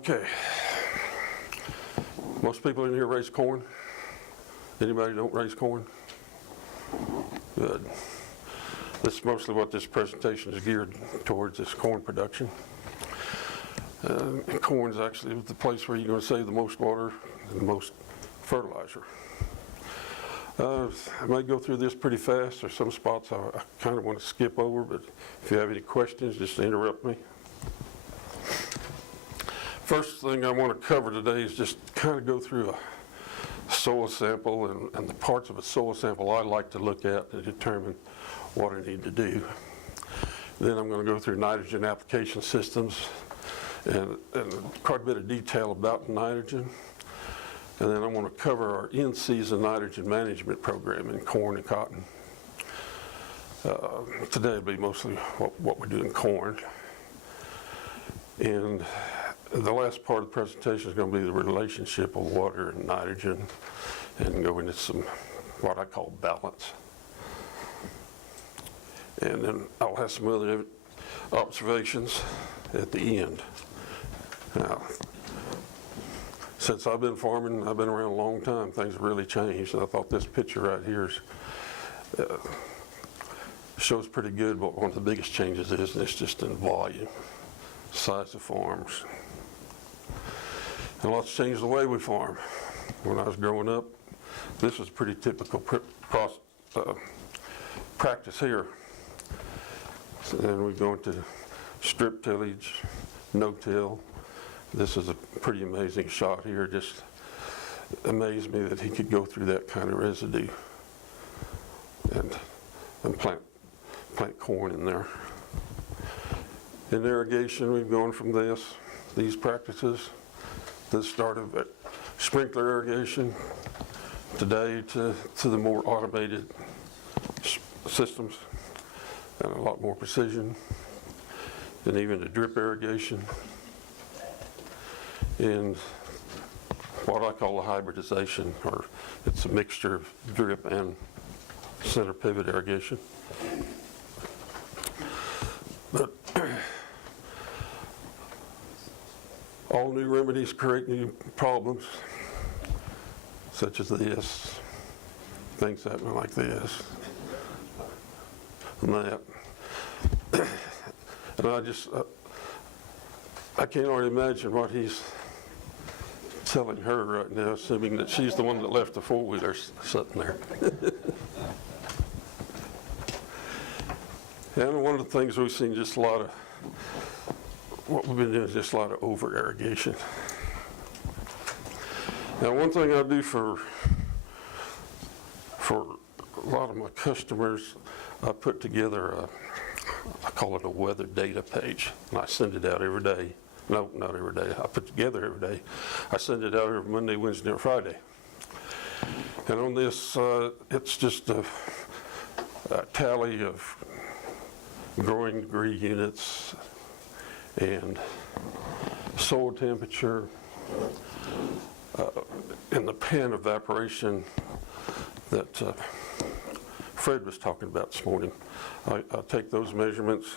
Okay. Most people in here raise corn. Anybody don't raise corn? Good. This is mostly what this presentation is geared towards, is corn production. Corn is actually the place where you're going to save the most water and the most fertilizer. I might go through this pretty fast. There's some spots I kind of want to skip over, but if you have any questions, just interrupt me. First thing I want to cover today is just kind of go through a soil sample and the parts of a soil sample I like to look at to determine what I need to do. Then I'm going to go through nitrogen application systems and quite a bit of detail about nitrogen. And then I want to cover our in-season nitrogen management program in corn and cotton. Today will be mostly what we do in corn. And the last part of the presentation is going to be the relationship of water and nitrogen, and go into some what I call balance. And then I'll have some other observations at the end. Now, since I've been farming, I've been around a long time, things have really changed, and I thought this picture right here shows pretty good what one of the biggest changes is, and it's just in volume, size of farms. And lots changed the way we farm. When I was growing up, this was pretty typical practice here. So then we go into strip tillage, no-till. This is a pretty amazing shot here. Just amazed me that he could go through that kind of residue and plant corn in there. In irrigation, we've gone from these practices, the start of sprinkler irrigation today to the more automated systems and a lot more precision, and even to drip irrigation, and what I call a hybridization, or it's a mixture of drip and center pivot irrigation. But all new remedies create new problems, such as this, things happen like this, and that. And I can't already imagine what he's telling her right now, assuming that she's the one that left the four-wheeler sitting there. And one of the things we've seen just a lot of, what we've been doing is just a lot of over-irrigation. Now, one thing I do for a lot of my customers, I put together I call it a weather data page, and I send it out every day. No, not every day. I put it together every day. I send it out every Monday, Wednesday, or Friday. And on this, it's just a tally of growing degree units and soil temperature and the pan evaporation that Fred was talking about this morning. I take those measurements.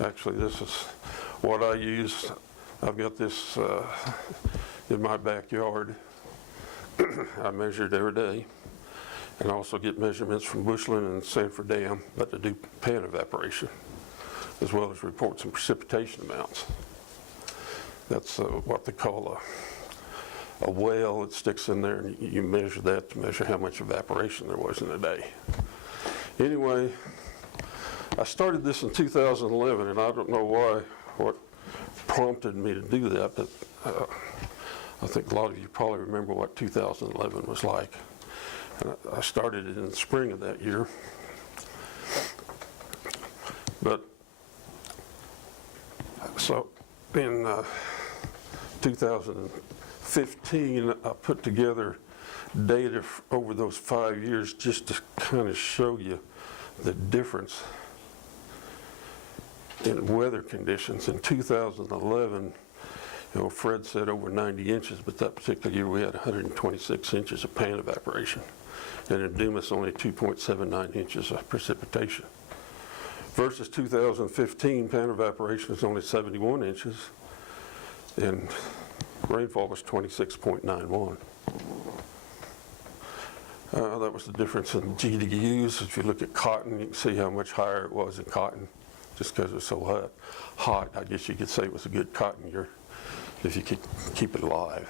Actually, this is what I use. I've got this in my backyard. I measure it every day, and I also get measurements from Bushel and Sanford Dam that to do pan evaporation, as well as report some precipitation amounts. That's what they call a well that sticks in there, and you measure that to measure how much evaporation there was in a day. Anyway, I started this in 2011, and I don't know what prompted me to do that, but I think a lot of you probably remember what 2011 was like. And I started it in the spring of that year. But so in 2015, I put together data over those 5 years just to kind of show you the difference in weather conditions. In 2011, Fred said over 90 inches, but that particular year we had 126 inches of pan evaporation. And in Dumas, only 2.79 inches of precipitation. Versus 2015, pan evaporation is only 71 inches. and rainfall was 26.91. That was the difference in GDUs. If you look at cotton, you can see how much higher it was in cotton, just because it was so hot. I guess you could say it was a good cotton year if you could keep it alive.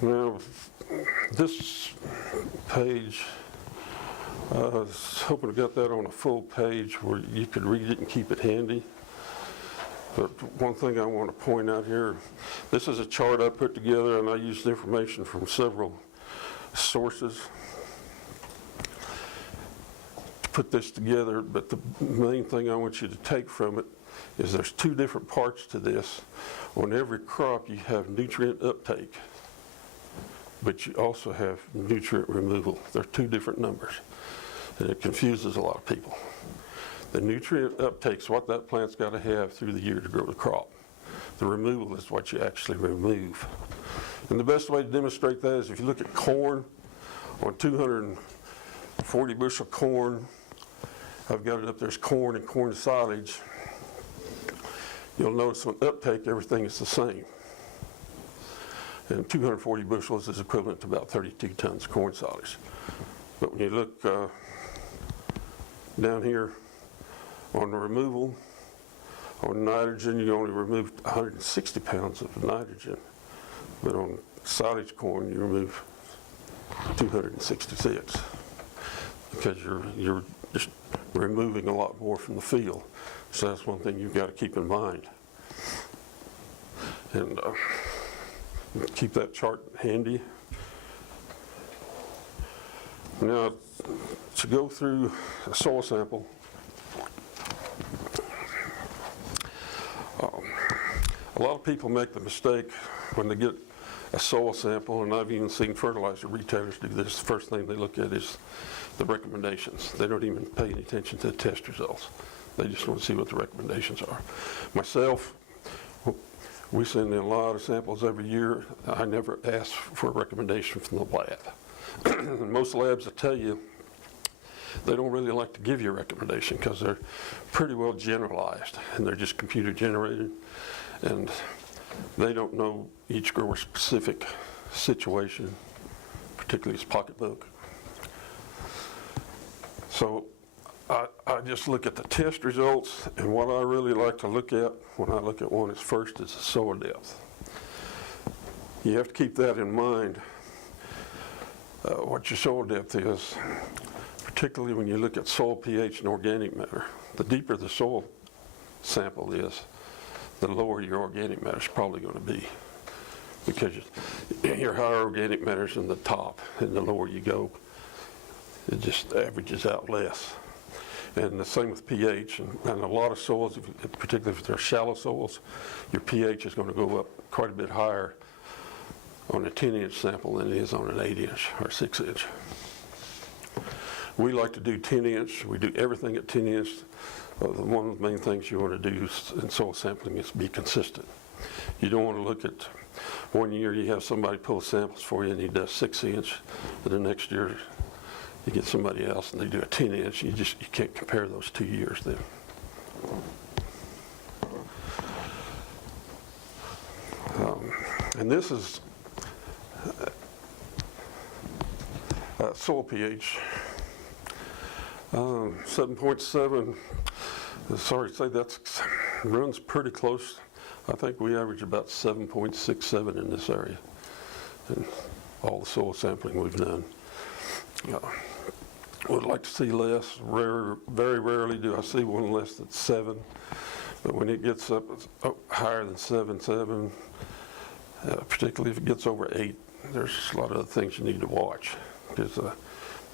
Now, this page, I was hoping to get that on a full page where you could read it and keep it handy. But one thing I want to point out here, this is a chart I put together, and I used information from several sources to put this together, but the main thing I want you to take from it is there's two different parts to this. On every crop you have nutrient uptake, but you also have nutrient removal. They're two different numbers, and it confuses a lot of people. The nutrient uptake is what that plant's got to have through the year to grow the crop. The removal is what you actually remove. And the best way to demonstrate that is if you look at corn, on 240 bushel corn, I've got it up there as corn and corn silage. You'll notice on uptake, everything is the same. And 240 bushels is equivalent to about 32 tons of corn silage. But when you look down here on the removal, on nitrogen, you only remove 160 pounds of nitrogen. But on silage corn, you remove 266 because you're just removing a lot more from the field. So that's one thing you've got to keep in mind. And keep that chart handy. Now, to go through a soil sample, a lot of people make the mistake when they get a soil sample, and I've even seen fertilizer retailers do this. The first thing they look at is the recommendations. They don't even pay any attention to the test results. They just want to see what the recommendations are. Myself, we send in a lot of samples every year. I never ask for a recommendation from the lab. Most labs will tell you they don't really like to give you a recommendation because they're pretty well generalized and they're just computer generated, and they don't know each grower's specific situation, particularly his pocketbook. So I just look at the test results, and what I really like to look at when I look at one is first is the soil depth. You have to keep that in mind, what your soil depth is, particularly when you look at soil pH and organic matter. The deeper the soil sample is, the lower your organic matter is probably going to be, because your higher organic matter is in the top, and the lower you go, it just averages out less. And the same with pH, and a lot of soils, particularly if they're shallow soils, your pH is going to go up quite a bit higher on a 10-inch sample than it is on an 8-inch or 6-inch. We like to do 10-inch. We do everything at 10-inch. One of the main things you want to do in soil sampling is be consistent. You don't want to look at one year you have somebody pull samples for you and he does 6-inch, and the next year you get somebody else and they do a 10-inch. You can't compare those 2 years then. And this is soil pH. 7.7. Sorry to say that runs pretty close. I think we average about 7.67 in this area, and all the soil sampling we've done. Would like to see less. Very rarely do I see one less than 7. But when it gets up higher than 7.7, particularly if it gets over 8, there's a lot of other things you need to watch, because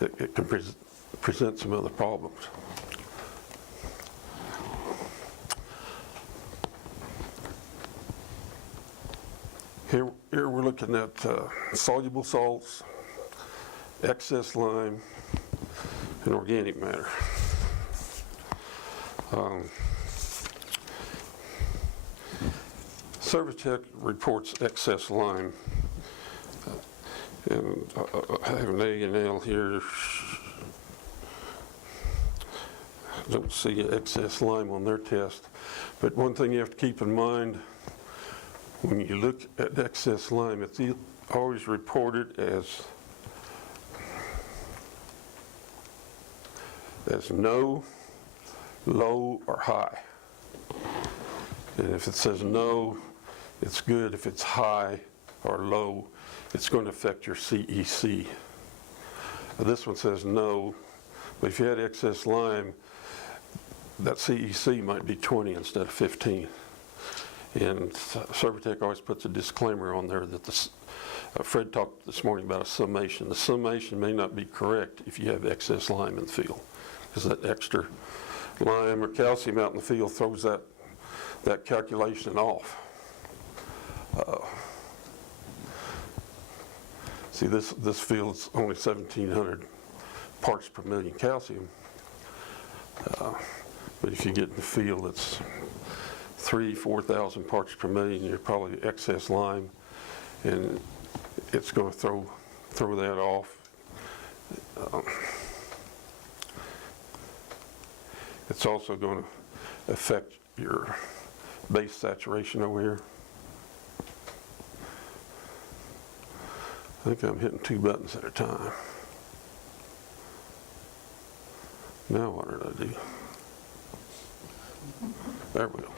it can present some other problems. Here we're looking at soluble salts, excess lime, and organic matter. Servitech reports excess lime, and I have an A and L here. don't see excess lime on their test. But one thing you have to keep in mind, when you look at excess lime, it's always reported as no, low, or high. And if it says no, it's good. If it's high or low, it's going to affect your CEC. This one says no, but if you had excess lime, that CEC might be 20 instead of 15. And Surveytech always puts a disclaimer on there that Fred talked this morning about a summation. The summation may not be correct if you have excess lime in the field, because that extra lime or calcium out in the field throws that calculation off. See, this field's only 1,700 parts per million calcium. But if you get in the field that's 3,000–4,000 parts per million, you're probably excess lime, and it's going to throw that off. It's also going to affect your base saturation over here. I think I'm hitting 2 buttons at a time. Now what did I do? There we go.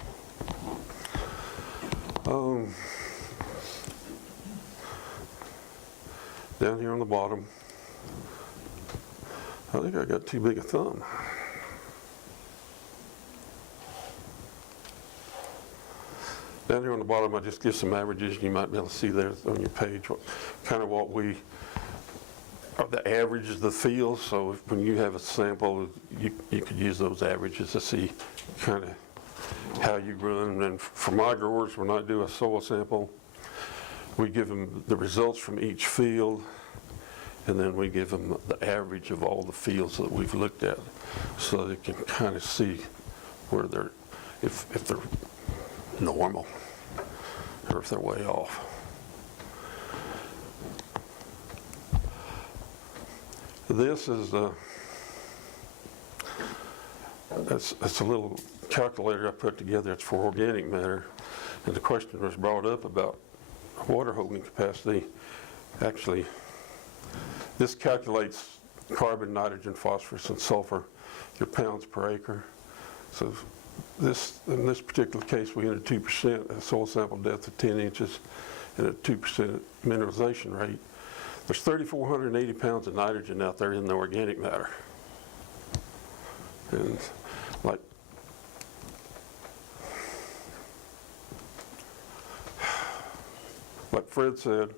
Down here on the bottom, I think I got too big a thumb. Down here on the bottom, I just give some averages. You might be able to see there on your page what we are, the averages of the field. So when you have a sample, you could use those averages to see kind of how you run. And for my growers, when I do a soil sample, we give them the results from each field, and then we give them the average of all the fields that we've looked at, so they can kind of see where they're, if they're normal or if they're way off. This is it's a little calculator I put together. It's for organic matter, and the question was brought up about water holding capacity. Actually, this calculates carbon, nitrogen, phosphorus, and sulfur, your pounds per acre. So in this particular case, we entered 2%, a soil sample depth of 10 inches, and a 2% mineralization rate. There's 3,480 pounds of nitrogen out there in the organic matter. And like Fred said,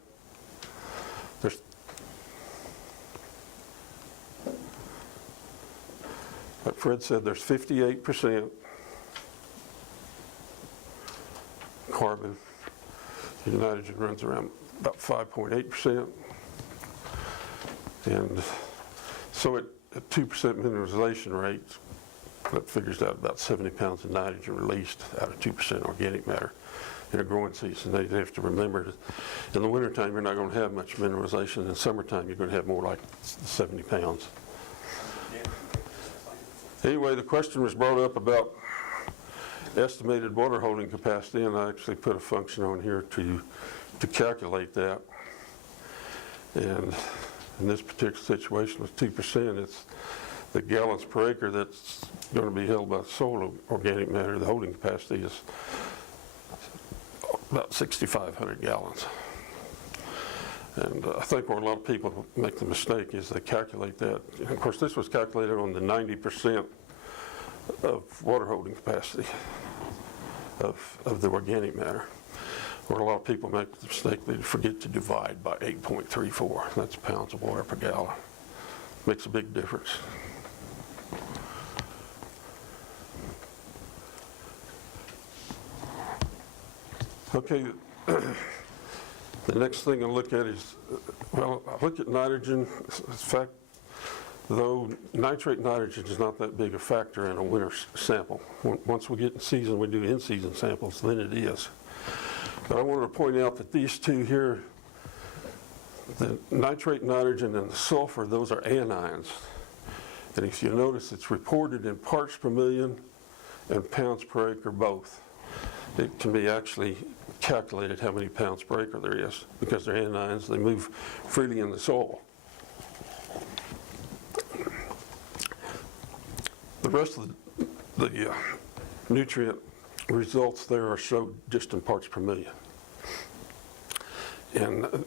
there's 58% carbon. Your nitrogen runs around about 5.8%. And so at 2% mineralization rate, that figures out about 70 pounds of nitrogen released out of 2% organic matter in a growing season. They have to remember that in the wintertime, you're not going to have much mineralization. In the summertime, you're going to have more like 70 pounds. Anyway, the question was brought up about estimated water holding capacity, and I actually put a function on here to calculate that. And in this particular situation with 2%, it's the gallons per acre that's going to be held by soil organic matter. The holding capacity is about 6,500 gallons. And I think where a lot of people make the mistake is they calculate that. And of course, this was calculated on the 90% of water holding capacity of the organic matter. Where a lot of people make the mistake, they forget to divide by 8.34. That's pounds of water per gallon. Makes a big difference. Okay, the next thing I look at is, well, I look at nitrogen. In fact, though nitrate nitrogen is not that big a factor in a winter sample. Once we get in season, we do in-season samples, then it is. But I wanted to point out that these two here, the nitrate nitrogen and the sulfur, those are anions. And if you notice, it's reported in parts per million and pounds per acre both. It can be actually calculated how many pounds per acre there is because they're anions, they move freely in the soil. The rest of the nutrient results there are showed just in parts per million. And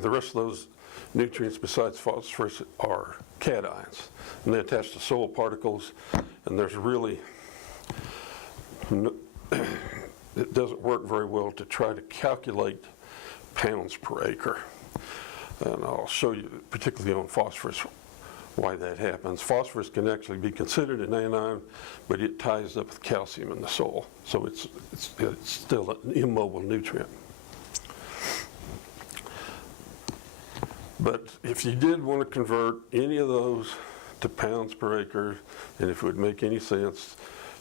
the rest of those nutrients besides phosphorus are cations, and they attach to soil particles, and there's really it doesn't work very well to try to calculate pounds per acre. And I'll show you, particularly on phosphorus, why that happens. Phosphorus can actually be considered an anion, but it ties up with calcium in the soil, so it's still an immobile nutrient. But if you did want to convert any of those to pounds per acre, and if it would make any sense,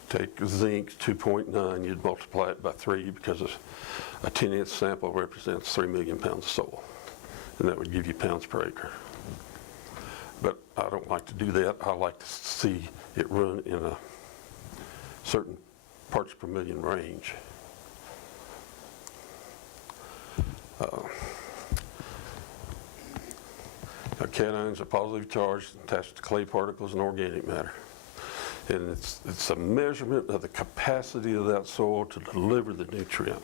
take zinc 2.9, you'd multiply it by 3 because a 10-inch sample represents 3 million pounds of soil, and that would give you pounds per acre. But I don't like to do that. I like to see it run in a certain parts per million range. Now, cations are positively charged, attached to clay particles and organic matter. And it's a measurement of the capacity of that soil to deliver the nutrient,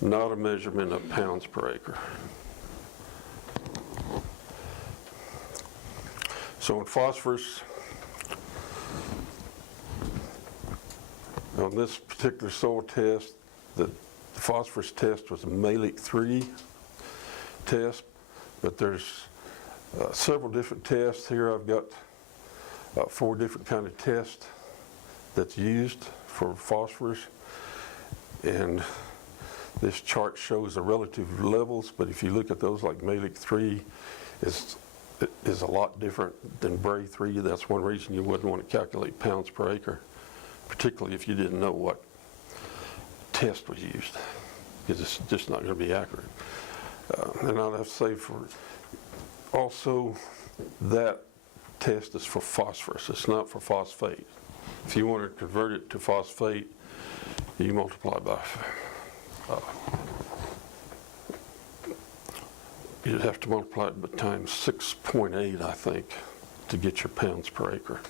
not a measurement of pounds per acre. So in phosphorus, on this particular soil test, the phosphorus test was a Malik 3 test, but there's several different tests here. I've got 4 different kind of tests that's used for phosphorus, and this chart shows the relative levels, but if you look at those, like Malik 3 is a lot different than Bray 3. That's one reason you wouldn't want to calculate pounds per acre, particularly if you didn't know what test was used, because it's just not going to be accurate. And I'll have to say, for also, that test is for phosphorus. It's not for phosphate. If you want to convert it to phosphate, you multiply by, you'd have to multiply it by times 6.8, I think, to get your pounds per acre.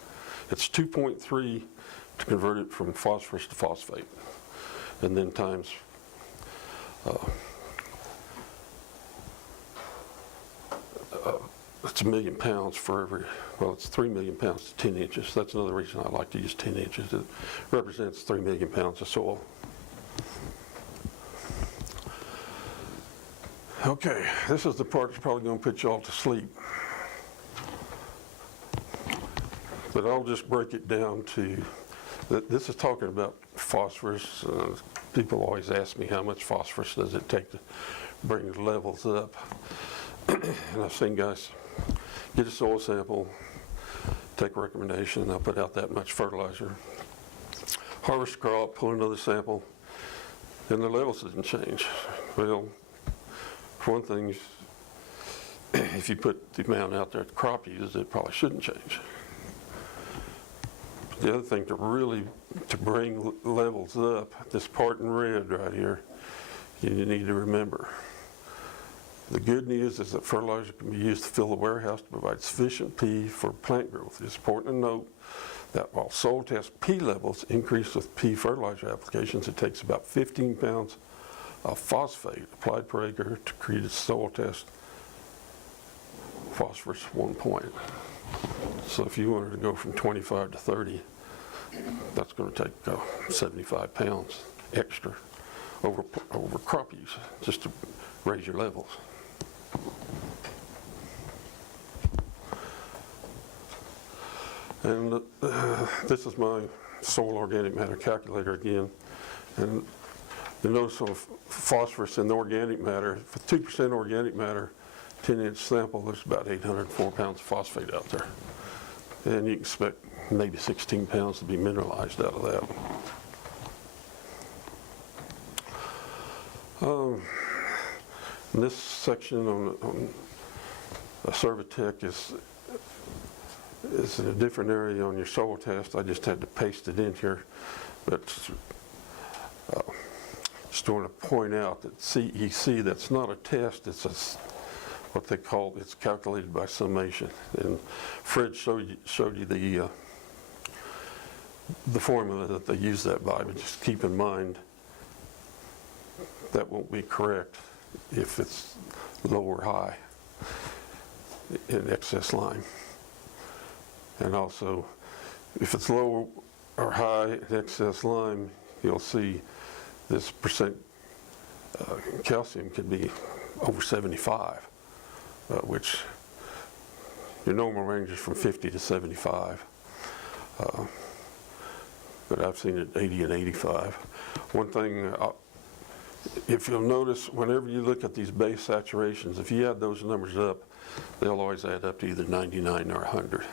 It's 2.3 to convert it from phosphorus to phosphate, and then times it's 1 million pounds for every, well, it's 3 million pounds to 10 inches. That's another reason I like to use 10 inches. It represents 3 million pounds of soil. Okay, this is the part that's probably going to put you all to sleep. But I'll just break it down to, this is talking about phosphorus. People always ask me how much phosphorus does it take to bring the levels up. And I've seen guys get a soil sample, take a recommendation, and I'll put out that much fertilizer. Harvest a crop, pull another sample, and the levels didn't change. Well, for one thing, if you put the amount out there the crop uses, it probably shouldn't change. The other thing to bring levels up, this part in red right here, you need to remember. The good news is that fertilizer can be used to fill the warehouse to provide sufficient P for plant growth. It's important to note that while soil test P levels increase with P fertilizer applications, it takes about 15 pounds of phosphate applied per acre to create a soil test phosphorus 1 point. So if you wanted to go from 25 to 30, that's going to take 75 pounds extra over crop use just to raise your levels. And this is my soil organic matter calculator again. And you notice on phosphorus and the organic matter, for 2% organic matter, 10-inch sample, there's about 804 pounds of phosphate out there. And you expect maybe 16 pounds to be mineralized out of that. This section on Servitech is is in a different area on your soil test. I just had to paste it in here. But just want to point out that CEC, that's not a test, it's what they call, it's calculated by summation. And Fred showed you the formula that they use that by, but just keep in mind that won't be correct if it's low or high in excess lime. And also, if it's low or high in excess lime, you'll see this percent calcium can be over 75, which your normal range is from 50 to 75. But I've seen it 80 and 85. One thing, if you'll notice, whenever you look at these base saturations, if you add those numbers up, they'll always add up to either 99 or 100,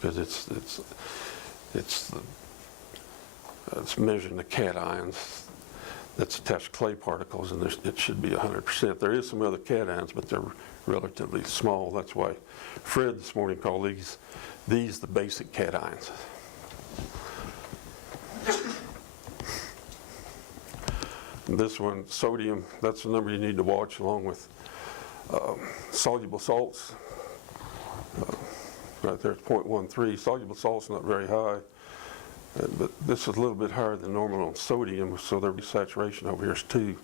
because it's measuring the cations that's attached to clay particles, and it should be 100%. There is some other cations, but they're relatively small. That's why Fred this morning called these the basic cations. This one, sodium, that's the number you need to watch, along with soluble salts. Right there, it's 0.13. Soluble salt's not very high, but this is a little bit higher than normal on sodium, so their saturation over here is 2.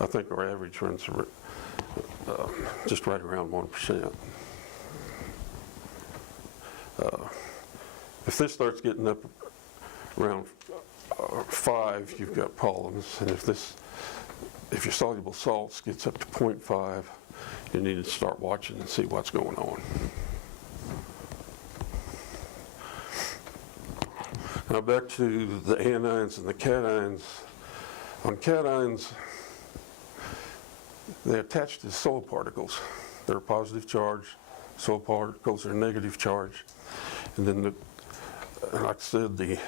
I think our average runs just right around 1%. If this starts getting up around 5, you've got problems, and if your soluble salts gets up to 0.5, you need to start watching and see what's going on. Now back to the anions and the cations. On cations, they're attached to soil particles. They're positive charge. Soil particles are negative charge. And then, like I said, the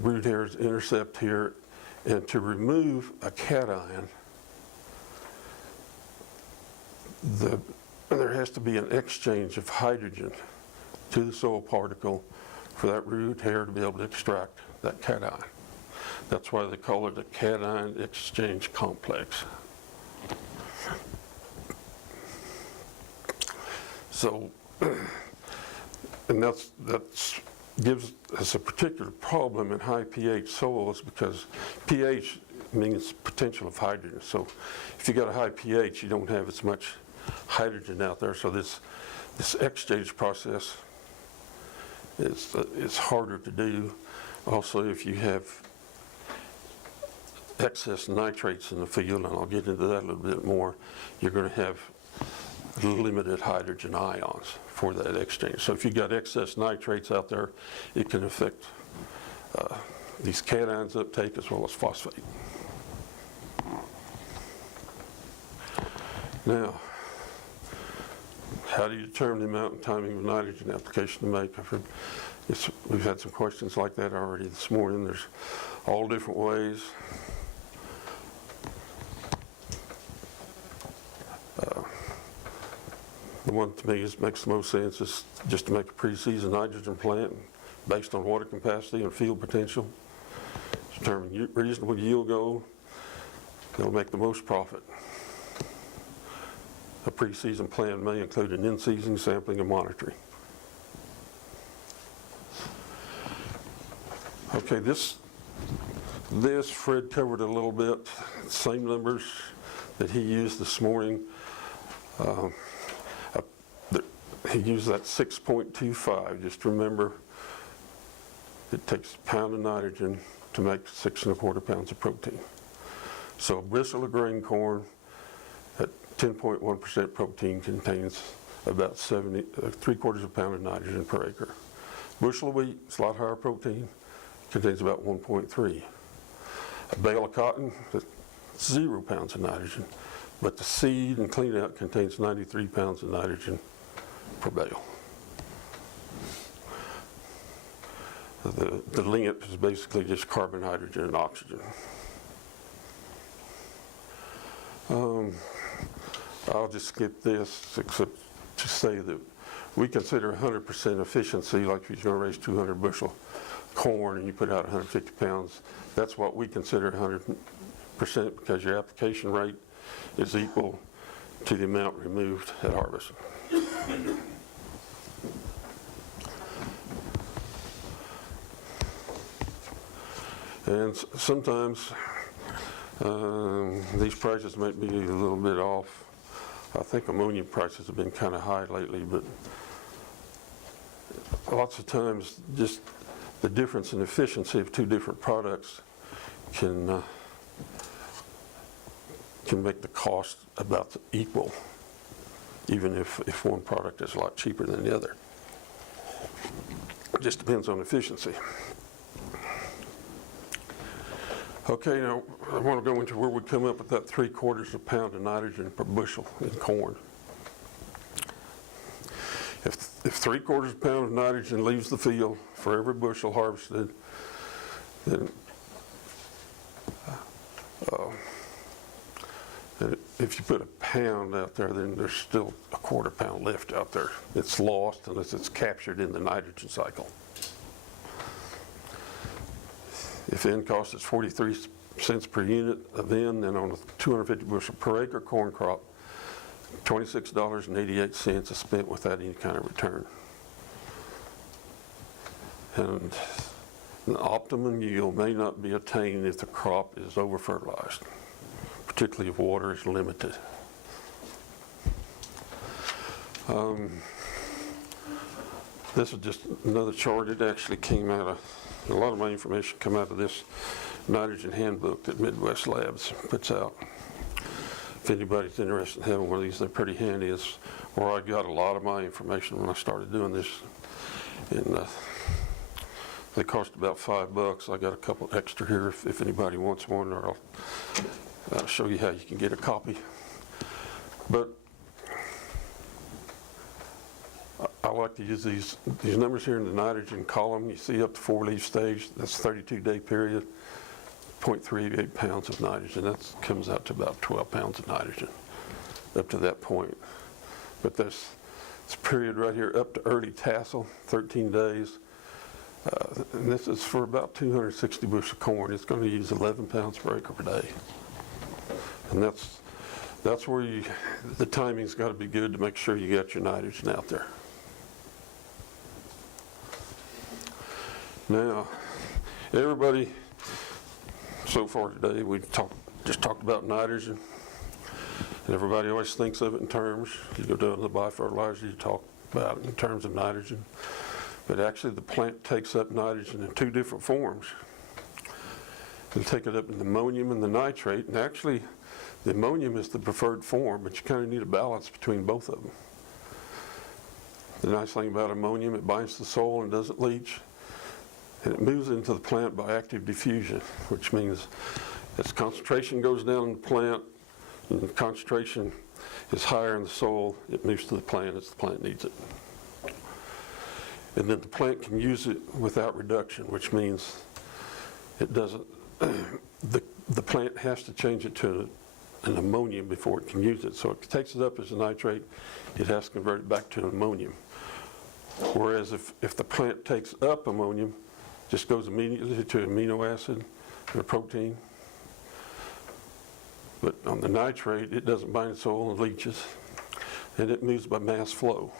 root hairs intercept here, and to remove a cation, there has to be an exchange of hydrogen to the soil particle for that root hair to be able to extract that cation. That's why they call it a cation exchange complex. So, and that's gives us a particular problem in high pH soils, because pH means potential of hydrogen. So if you got a high pH, you don't have as much hydrogen out there. So this exchange process is harder to do. Also, if you have excess nitrates in the field, and I'll get into that a little bit more, you're going to have limited hydrogen ions for that exchange. So if you've got excess nitrates out there, it can affect these cations uptake as well as phosphate. Now, how do you determine the amount and timing of nitrogen application to make? We've had some questions like that already this morning. There's all different ways. The one to me makes the most sense is just to make a pre-season nitrogen plant based on water capacity and field potential. Determine reasonable yield goal. It'll make the most profit. A pre-season plan may include an in-season sampling and monitoring. Okay, this Fred covered a little bit. Same numbers that he used this morning. He used that 6.25. Just remember, it takes a pound of nitrogen to make 6 1/4 pounds of protein. So a bushel of grain corn at 10.1% protein contains about 3/4 pound of nitrogen per acre. Bushel of wheat, it's a lot higher protein, contains about 1.3. A bale of cotton, 0 pounds of nitrogen, but the seed and clean out contains 93 pounds of nitrogen per bale. The lint is basically just carbon, hydrogen, and oxygen. I'll just skip this, except to say that we consider 100% efficiency, like if you're going to raise 200 bushel corn and you put out 150 pounds, that's what we consider 100%, because your application rate is equal to the amount removed at harvest. And sometimes these prices might be a little bit off. I think ammonium prices have been kind of high lately, but lots of times just the difference in efficiency of two different products can make the cost about equal, even if one product is a lot cheaper than the other. It just depends on efficiency. Okay, now I want to go into where we come up with that 3/4 pound of nitrogen per bushel in corn. If 3/4 pound of nitrogen leaves the field for every bushel harvested, then if you put a pound out there, then there's still a 1/4 pound left out there. It's lost unless it's captured in the nitrogen cycle. If N cost is 43 cents per unit of N, then on a 250 bushel per acre corn crop, $26.88 is spent without any kind of return. And the optimum yield may not be attained if the crop is over-fertilized, particularly if water is limited. This is just another chart. It actually came out of, a lot of my information come out of this nitrogen handbook that Midwest Labs puts out. If anybody's interested in having one of these, they're pretty handy. It's where I got a lot of my information when I started doing this. And they cost about $5. I got a couple extra here if anybody wants one, or I'll show you how you can get a copy. But I like to use these numbers here in the nitrogen column. You see up to 4-leaf stage, that's 32-day period, 0.38 pounds of nitrogen. That comes out to about 12 pounds of nitrogen up to that point. But this period right here up to early tassel, 13 days, and this is for about 260 bushel corn. It's going to use 11 pounds per acre per day. And that's where the timing's got to be good to make sure you got your nitrogen out there. Now, everybody, so far today, we just talked about nitrogen, and everybody always thinks of it in terms. You go down to the biofertilizer, you talk about it in terms of nitrogen, but actually the plant takes up nitrogen in two different forms. It'll take it up in the ammonium and the nitrate, and actually the ammonium is the preferred form, but you kind of need a balance between both of them. The nice thing about ammonium, it binds to the soil and doesn't leach. And it moves into the plant by active diffusion, which means as concentration goes down in the plant and the concentration is higher in the soil, it moves to the plant as the plant needs it. And then the plant can use it without reduction, which means it doesn't, the plant has to change it to an ammonium before it can use it. So it takes it up as a nitrate, it has to convert it back to an ammonium. Whereas if the plant takes up ammonium, just goes immediately to an amino acid and a protein. But on the nitrate, it doesn't bind the soil and leaches, and it moves by mass flow.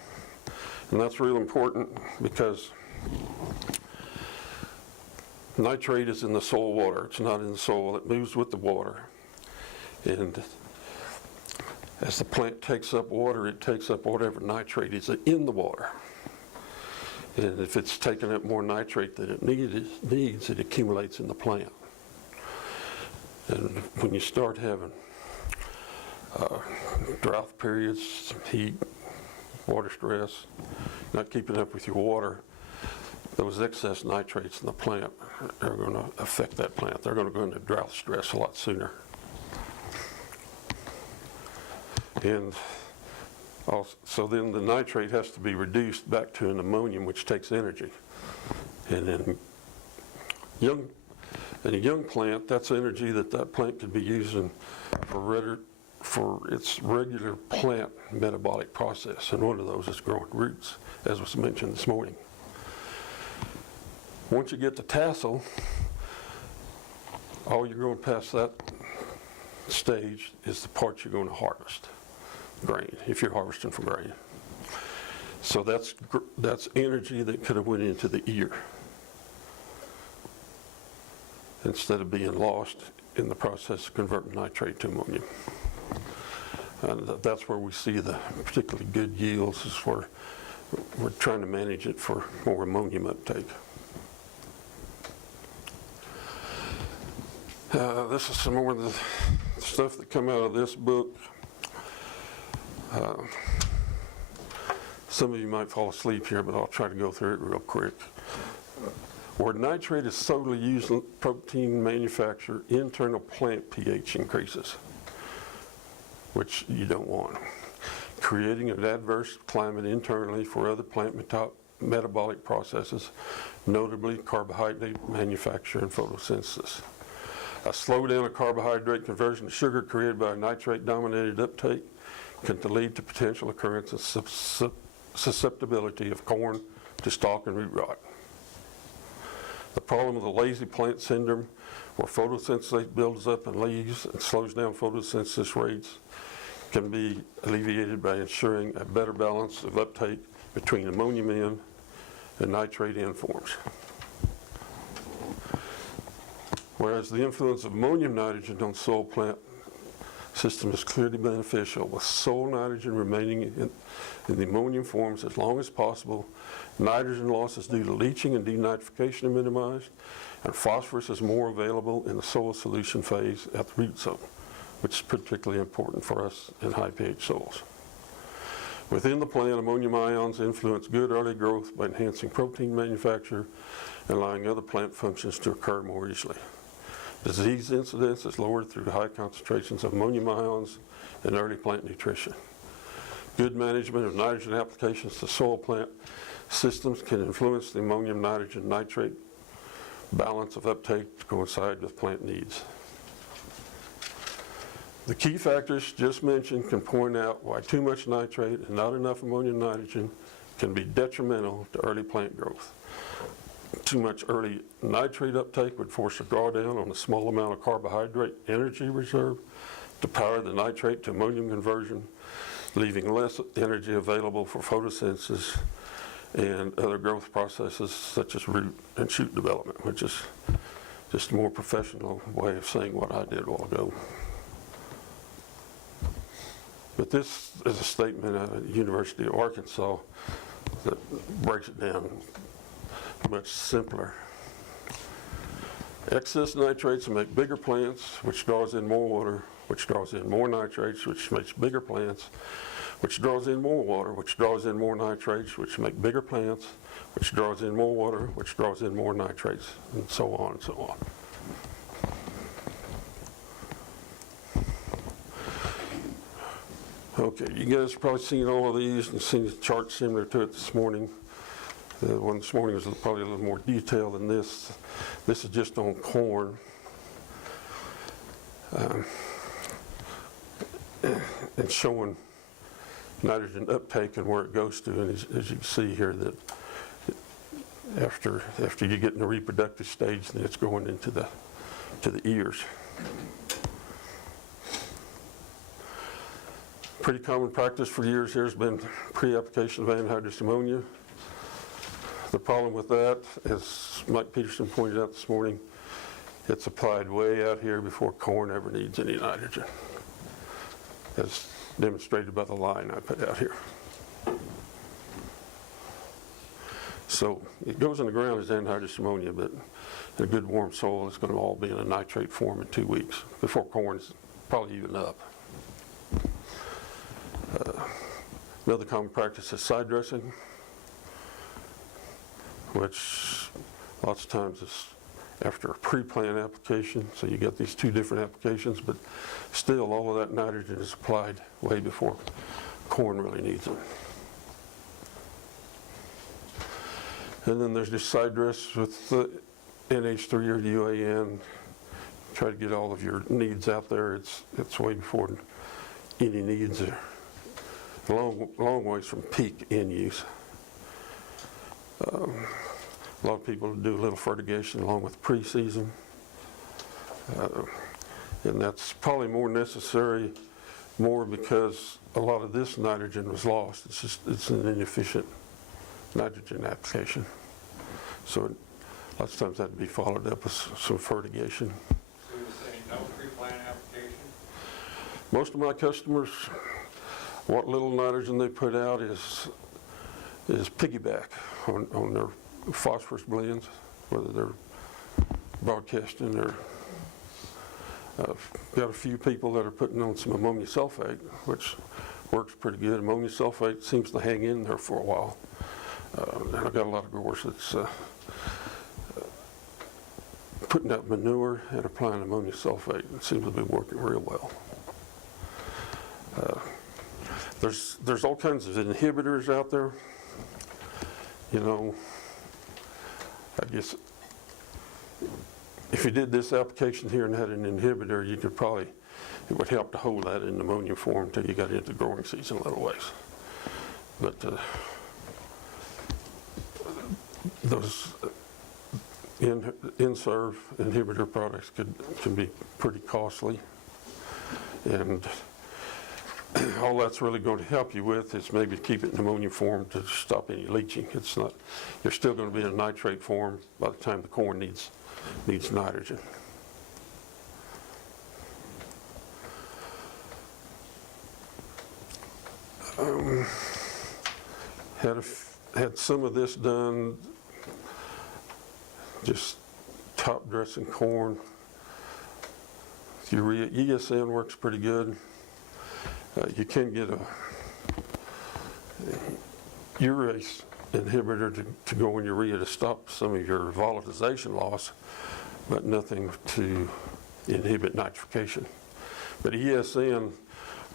And that's real important because nitrate is in the soil water. It's not in the soil. It moves with the water. And as the plant takes up water, it takes up whatever nitrate is in the water. And if it's taking up more nitrate than it needs, it accumulates in the plant. And when you start having drought periods, heat, water stress, not keeping up with your water, those excess nitrates in the plant are going to affect that plant. They're going to go into drought stress a lot sooner. And so then the nitrate has to be reduced back to an ammonium, which takes energy. And in a young plant, that's energy that plant could be using for for its regular plant metabolic process, and one of those is growing roots, as was mentioned this morning. Once you get to tassel, all you're going past that stage is the part you're going to harvest, grain, if you're harvesting from grain. So that's energy that could have went into the ear instead of being lost in the process of converting nitrate to ammonium. And that's where we see the particularly good yields, is where we're trying to manage it for more ammonium uptake. This is some more of the stuff that come out of this book. Some of you might fall asleep here, but I'll try to go through it real quick. Where nitrate is solely used in protein manufacture, internal plant pH increases, which you don't want, creating an adverse climate internally for other plant metabolic processes, notably carbohydrate manufacture and photosynthesis. A slowdown of carbohydrate conversion to sugar created by nitrate-dominated uptake can lead to potential occurrence of susceptibility of corn to stalk and root rot. The problem of the lazy plant syndrome, where photosynthesis builds up in leaves and slows down photosynthesis rates, can be alleviated by ensuring a better balance of uptake between ammonium N and nitrate N forms. Whereas the influence of ammonium nitrogen on soil plant system is clearly beneficial, with soil nitrogen remaining in the ammonium forms as long as possible, nitrogen losses due to leaching and denitrification are minimized, and phosphorus is more available in the soil solution phase at the root zone, which is particularly important for us in high pH soils. Within the plant, ammonium ions influence good early growth by enhancing protein manufacture and allowing other plant functions to occur more easily. Disease incidence is lowered through high concentrations of ammonium ions in early plant nutrition. Good management of nitrogen applications to soil plant systems can influence the ammonium nitrogen nitrate balance of uptake to coincide with plant needs. The key factors just mentioned can point out why too much nitrate and not enough ammonium nitrogen can be detrimental to early plant growth. Too much early nitrate uptake would force a drawdown on a small amount of carbohydrate energy reserve to power the nitrate to ammonium conversion, leaving less energy available for photosynthesis and other growth processes such as root and shoot development, which is just a more professional way of saying what I did a while ago. But this is a statement out of the University of Arkansas that breaks it down much simpler. Excess nitrates make bigger plants, which draws in more water, which draws in more nitrates, which makes bigger plants, which draws in more water, which draws in more nitrates, which make bigger plants, which draws in more water, which draws in more nitrates, and so on and so on. Okay, you guys have probably seen all of these and seen a chart similar to it this morning. The one this morning was probably a little more detailed than this. This is just on corn. And showing nitrogen uptake and where it goes to. And as you can see here, that after you get in the reproductive stage, then it's going into the ears. Pretty common practice for years here has been pre-application of anhydrous ammonia. The problem with that, as Mike Peterson pointed out this morning, it's applied way out here before corn ever needs any nitrogen, as demonstrated by the line I put out here. So it goes in the ground as anhydrous ammonia, but in a good warm soil, it's going to all be in a nitrate form in 2 weeks before corn's probably even up. Another common practice is side dressing, which lots of times is after a pre-plant application, so you get these two different applications, but still all of that nitrogen is applied way before corn really needs it. And then there's just side dress with the NH3 or UAN. Try to get all of your needs out there. It's way before any needs are long ways from peak end use. A lot of people do a little fertigation along with pre-season, and that's probably more necessary, more because a lot of this nitrogen was lost. It's an inefficient nitrogen application, so lots of times that would be followed up with some fertigation. So you're saying no pre-plant application? Most of my customers, what little nitrogen they put out is piggyback on their phosphorus blends, whether they're broadcasting or got a few people that are putting on some ammonia sulfate, which works pretty good. Ammonia sulfate seems to hang in there for a while. And I've got a lot of growers that's putting out manure and applying ammonia sulfate. It seems to be working real well. There's all kinds of inhibitors out there. You know, I guess if you did this application here and had an inhibitor, you could probably, it would help to hold that in ammonia form until you got into growing season a little ways. But those in-serve inhibitor products can be pretty costly, and all that's really going to help you with is maybe keep it in ammonia form to stop any leaching. It's not, you're still going to be in nitrate form by the time the corn needs nitrogen. Had some of this done, just top dressing corn. Urea, ESN works pretty good. You can get a urease inhibitor to go in urea to stop some of your volatilization loss, but nothing to inhibit nitrification. But ESN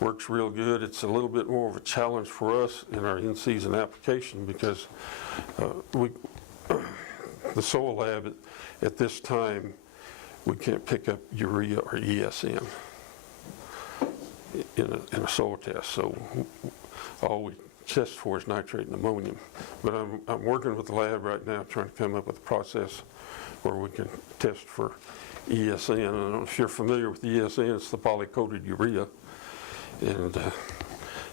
works real good. It's a little bit more of a challenge for us in our in-season application because the soil lab at this time, we can't pick up urea or ESN in a soil test. So all we test for is nitrate and ammonium. But I'm working with the lab right now trying to come up with a process where we can test for ESN. And I don't know if you're familiar with ESN, it's the polycoated urea. And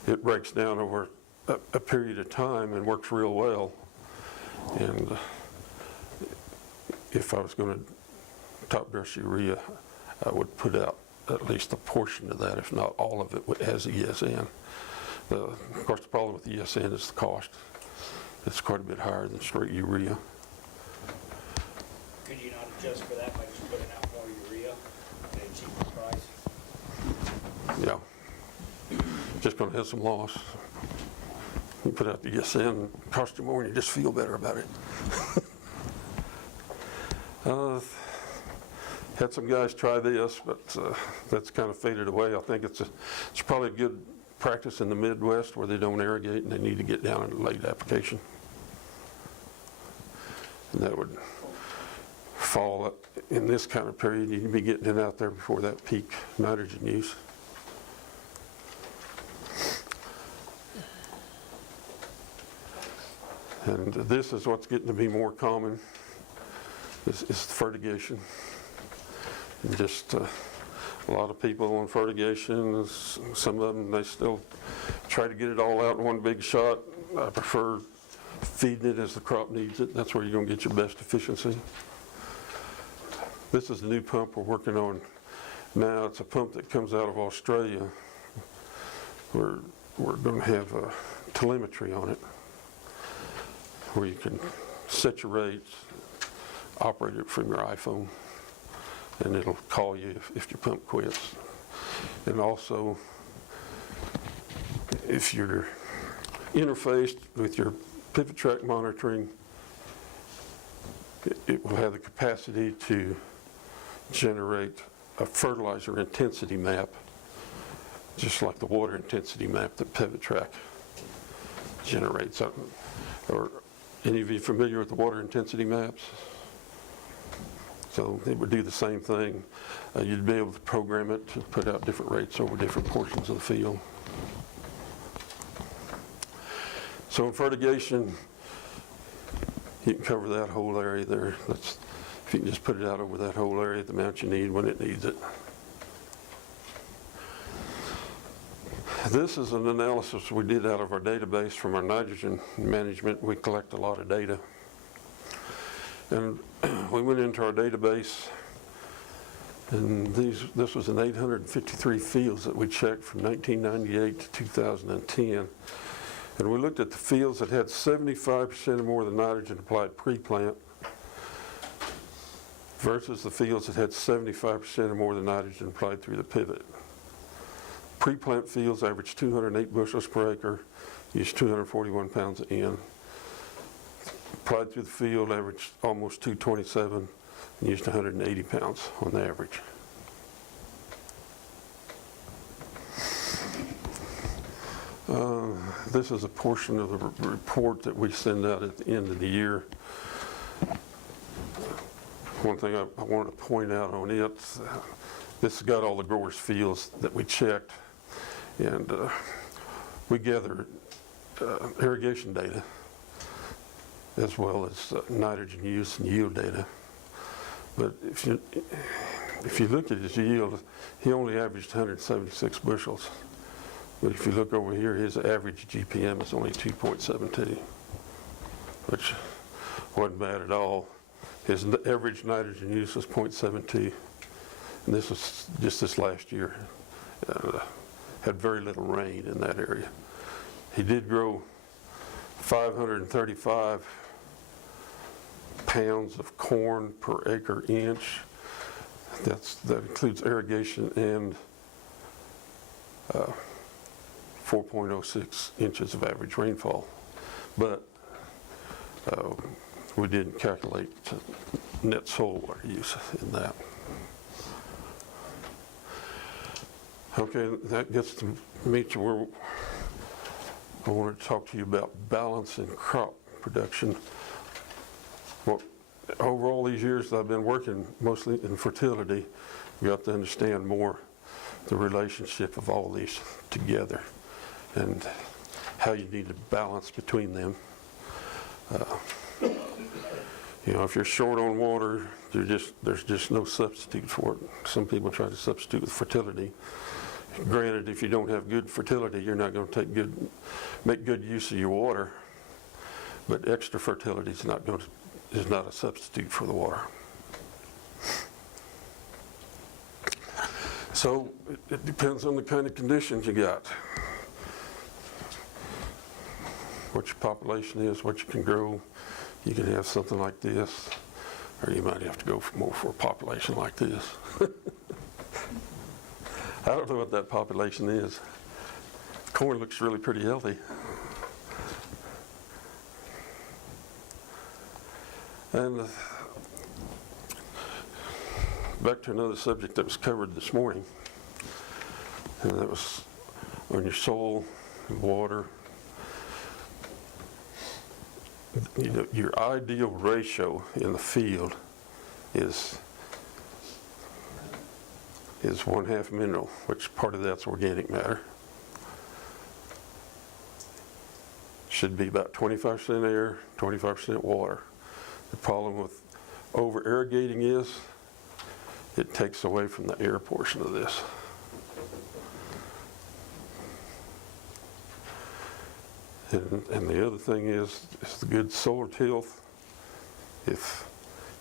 it breaks down over a period of time and works real well. And if I was going to top dress urea, I would put out at least a portion of that, if not all of it, as ESN. Of course, the problem with ESN is the cost. It's quite a bit higher than straight urea. Could you not adjust for that by just putting out more urea at a cheaper price? Yeah. Just going to have some loss. You put out the ESN, cost you more, and you just feel better about it. Had some guys try this, but that's kind of faded away. I think it's probably a good practice in the Midwest where they don't irrigate and they need to get down in a late application. And that would fall in this kind of period. You can be getting it out there before that peak nitrogen use. And this is what's getting to be more common, is fertigation. And just a lot of people on fertigation, some of them, they still try to get it all out in one big shot. I prefer feeding it as the crop needs it. That's where you're going to get your best efficiency. This is the new pump we're working on now. It's a pump that comes out of Australia. We're going to have telemetry on it, where you can set your rates, operate it from your iPhone, and it'll call you if your pump quits. And also, if you're interfaced with your pivot track monitoring, it will have the capacity to generate a fertilizer intensity map, just like the water intensity map that pivot track generates. Or any of you familiar with the water intensity maps? So it would do the same thing. You'd be able to program it to put out different rates over different portions of the field. So in fertigation, you can cover that whole area there. If you can just put it out over that whole area, the amount you need when it needs it. This is an analysis we did out of our database from our nitrogen management. We collect a lot of data. And we went into our database, and this was in 853 fields that we checked from 1998 to 2010. And we looked at the fields that had 75% or more of the nitrogen applied pre-plant versus the fields that had 75% or more of the nitrogen applied through the pivot. Pre-plant fields averaged 208 bushels per acre, used 241 pounds of N. Applied through the field averaged almost 227 and used 180 pounds on the average. This is a portion of the report that we send out at the end of the year. One thing I wanted to point out on it, this has got all the growers' fields that we checked, and we gather irrigation data as well as nitrogen use and yield data. But if you look at his yield, he only averaged 176 bushels. But if you look over here, his average GPM is only 2.72, which wasn't bad at all. His average nitrogen use was 0.72, and this was just this last year. Had very little rain in that area. He did grow 535 pounds of corn per acre inch. That includes irrigation and 4.06 inches of average rainfall. But we didn't calculate net soil water use in that. Okay, that gets to me to where I wanted to talk to you about balance in crop production. Well, over all these years that I've been working mostly in fertility, we got to understand more the relationship of all these together and how you need to balance between them. You know, if you're short on water, there's just no substitute for it. Some people try to substitute with fertility. Granted, if you don't have good fertility, you're not going to make good use of your water. But extra fertility is not a substitute for the water. So it depends on the kind of conditions you got. What your population is, what you can grow. You can have something like this, or you might have to go more for a population like this. I don't know what that population is. Corn looks really pretty healthy. And back to another subject that was covered this morning, and that was on your soil and water. You know, your ideal ratio in the field is 1/2 mineral, which part of that's organic matter. Should be about 25% air, 25% water. The problem with over irrigating is it takes away from the air portion of this. And the other thing is the good soil tilth. If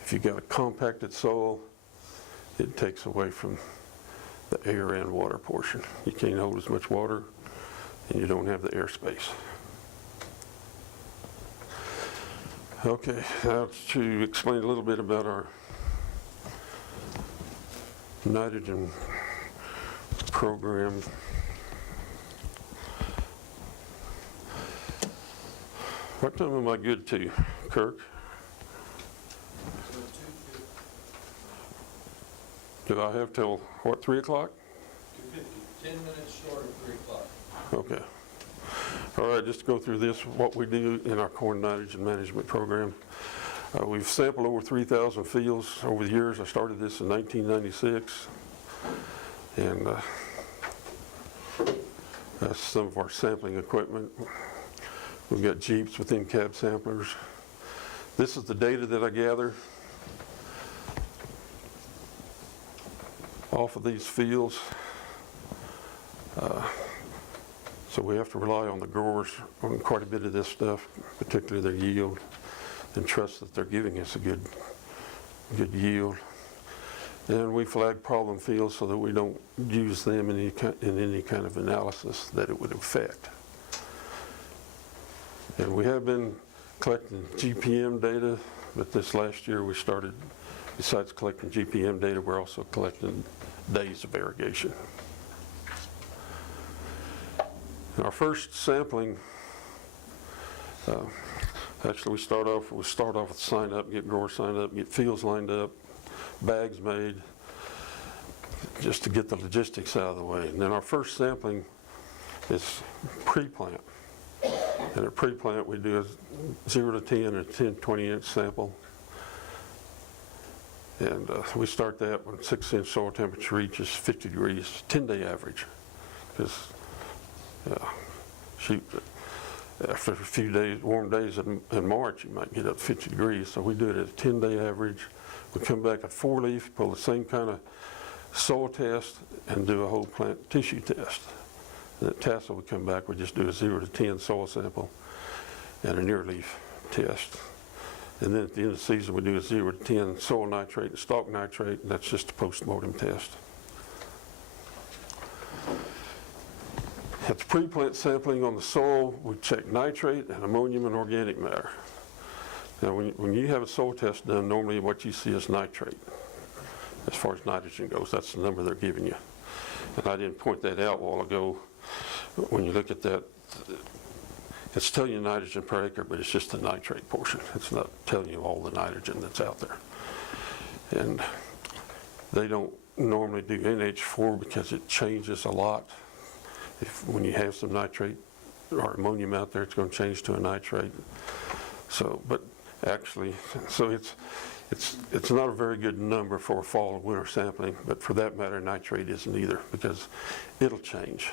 you got a compacted soil, it takes away from the air and water portion. You can't hold as much water, and you don't have the airspace. Okay, now to explain a little bit about our nitrogen program. What time am I good to, Kirk? Do I have till, what, 3 o'clock? 10 minutes short of 3 o'clock. Okay. All right, just to go through this, what we do in our corn nitrogen management program. We've sampled over 3,000 fields over the years. I started this in 1996. And that's some of our sampling equipment. We've got Jeeps with in-cab samplers. This is the data that I gather off of these fields. So we have to rely on the growers on quite a bit of this stuff, particularly their yield, and trust that they're giving us a good yield. And we flag problem fields so that we don't use them in any kind of analysis that it would affect. And we have been collecting GPM data, but this last year we started, besides collecting GPM data, we're also collecting days of irrigation. Our first sampling, actually we start off with sign up, get growers signed up, get fields lined up, bags made, just to get the logistics out of the way. And then our first sampling is pre-plant. And at pre-plant we do a 0 to 10 and a 10, 20-inch sample. And we start that when 6-inch soil temperature reaches 50 degrees, 10-day average. Because after a few days, warm days in March, you might get up 50 degrees. So we do it at a 10-day average. We come back at 4-leaf, pull the same kind of soil test, and do a whole plant tissue test. And at tassel, we come back, we just do a 0 to 10 soil sample and a near-leaf test. And then at the end of the season, we do a 0 to 10 soil nitrate and stalk nitrate, and that's just a post-mortem test. At the pre-plant sampling on the soil, we check nitrate and ammonium and organic matter. Now, when you have a soil test done, normally what you see is nitrate. As far as nitrogen goes, that's the number they're giving you. And I didn't point that out a while ago. When you look at that, it's telling you nitrogen per acre, but it's just the nitrate portion. It's not telling you all the nitrogen that's out there. And they don't normally do NH4 because it changes a lot. When you have some nitrate or ammonium out there, it's going to change to a nitrate. So, but actually, so it's not a very good number for a fall and winter sampling, but for that matter, nitrate isn't either because it'll change.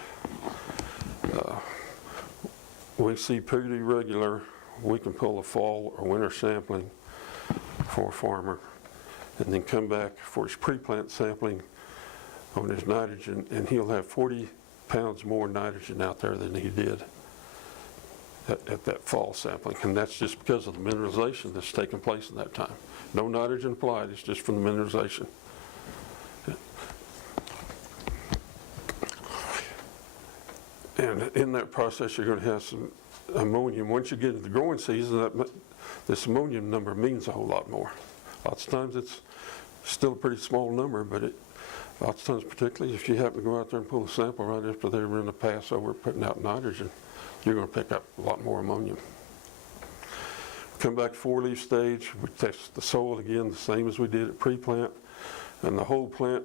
We see pretty regular, we can pull a fall or winter sampling for a farmer and then come back for his pre-plant sampling on his nitrogen, and he'll have 40 pounds more nitrogen out there than he did at that fall sampling. And that's just because of the mineralization that's taking place in that time. No nitrogen applied, it's just from the mineralization. And in that process, you're going to have some ammonium. Once you get into the growing season, this ammonium number means a whole lot more. Lots of times it's still a pretty small number, but lots of times, particularly if you happen to go out there and pull a sample right after they run a pass over putting out nitrogen, you're going to pick up a lot more ammonium. Come back 4-leaf stage, we test the soil again the same as we did at pre-plant. And the whole plant,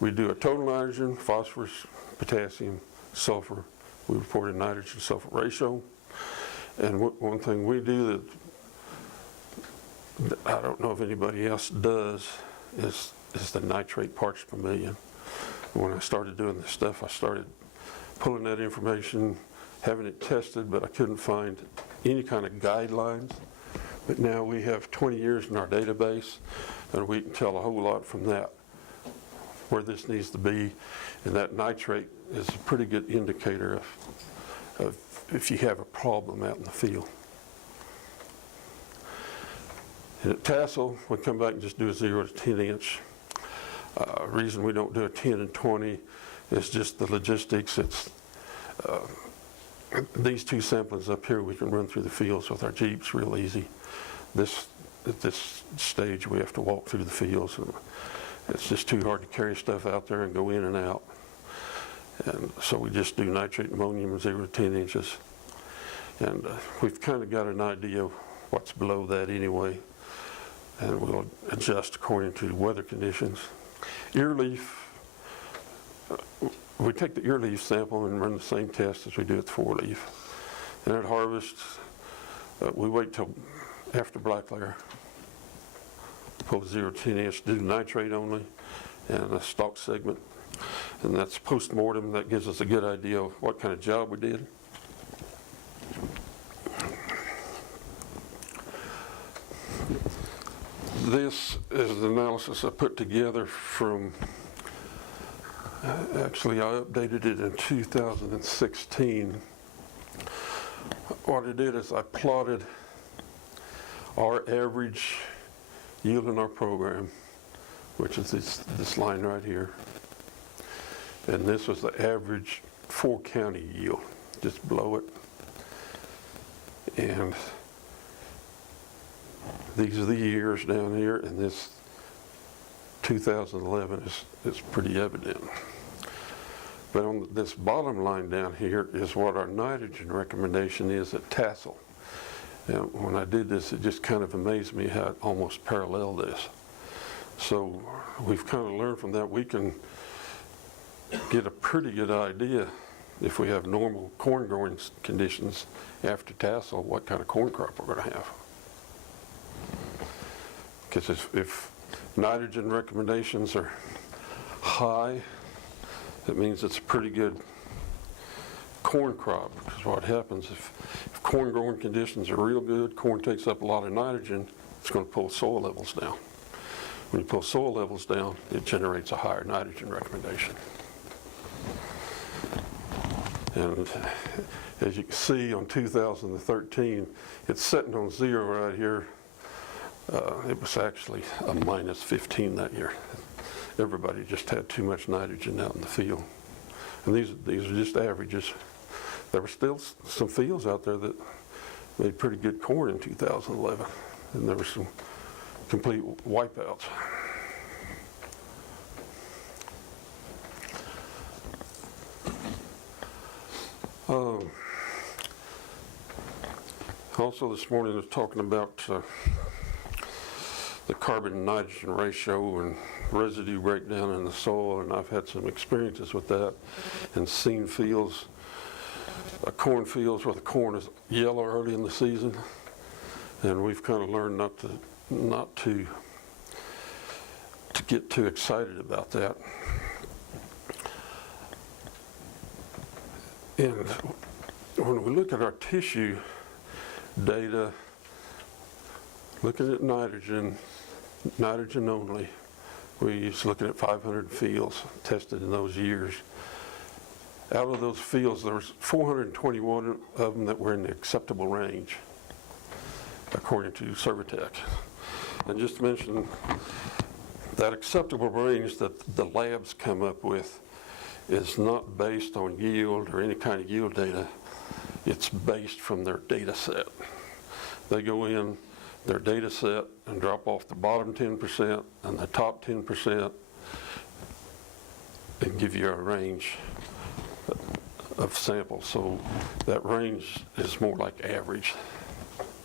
we do a total nitrogen, phosphorus, potassium, sulfur. We report a nitrogen-sulfur ratio. And one thing we do that I don't know if anybody else does is the nitrate parts per million. When I started doing this stuff, I started pulling that information, having it tested, but I couldn't find any kind of guidelines. But now we have 20 years in our database, and we can tell a whole lot from that where this needs to be. And that nitrate is a pretty good indicator of if you have a problem out in the field. And at tassel, we come back and just do a 0 to 10 inch. Reason we don't do a 10 and 20 is just the logistics. It's these two samplings up here we can run through the fields with our Jeeps real easy. At this stage we have to walk through the fields, and it's just too hard to carry stuff out there and go in and out. And so we just do nitrate ammonium 0 to 10 inches. And we've kind of got an idea of what's below that anyway, and we'll adjust according to weather conditions. Ear leaf, we take the ear leaf sample and run the same test as we do at the 4-leaf. And at harvest, we wait till after black layer, post 0-10 inch due to nitrate only, and a stalk segment. And that's post-mortem. That gives us a good idea of what kind of job we did. This is the analysis I put together from, actually I updated it in 2016. What I did is I plotted our average yield in our program, which is this line right here. And this was the average 4-county yield, just below it. And these are the years down here, and this 2011 is pretty evident. But on this bottom line down here is what our nitrogen recommendation is at tassel. And when I did this, it just kind of amazed me how it almost paralleled this. So we've kind of learned from that we can get a pretty good idea, if we have normal corn growing conditions after tassel, what kind of corn crop we're going to have. Because if nitrogen recommendations are high, it means it's a pretty good corn crop. Because what happens if corn growing conditions are real good, corn takes up a lot of nitrogen, it's going to pull soil levels down. When you pull soil levels down, it generates a higher nitrogen recommendation. And as you can see on 2013, it's sitting on 0 right here. It was actually a -15 that year. Everybody just had too much nitrogen out in the field. And these are just averages. There were still some fields out there that made pretty good corn in 2011. And there were some complete wipeouts. Also this morning I was talking about the carbon and nitrogen ratio and residue breakdown in the soil, and I've had some experiences with that and seen fields, corn fields where the corn is yellow early in the season, and we've kind of learned not to get too excited about that. And when we look at our tissue data, looking at nitrogen only, we used to looking at 500 fields tested in those years. Out of those fields, there was 421 of them that were in the acceptable range, according to Surveytech. And just to mention, that acceptable range that the labs come up with is not based on yield or any kind of yield data. It's based from their data set. They go in their data set and drop off the bottom 10% and the top 10% and give you a range of samples. So that range is more like average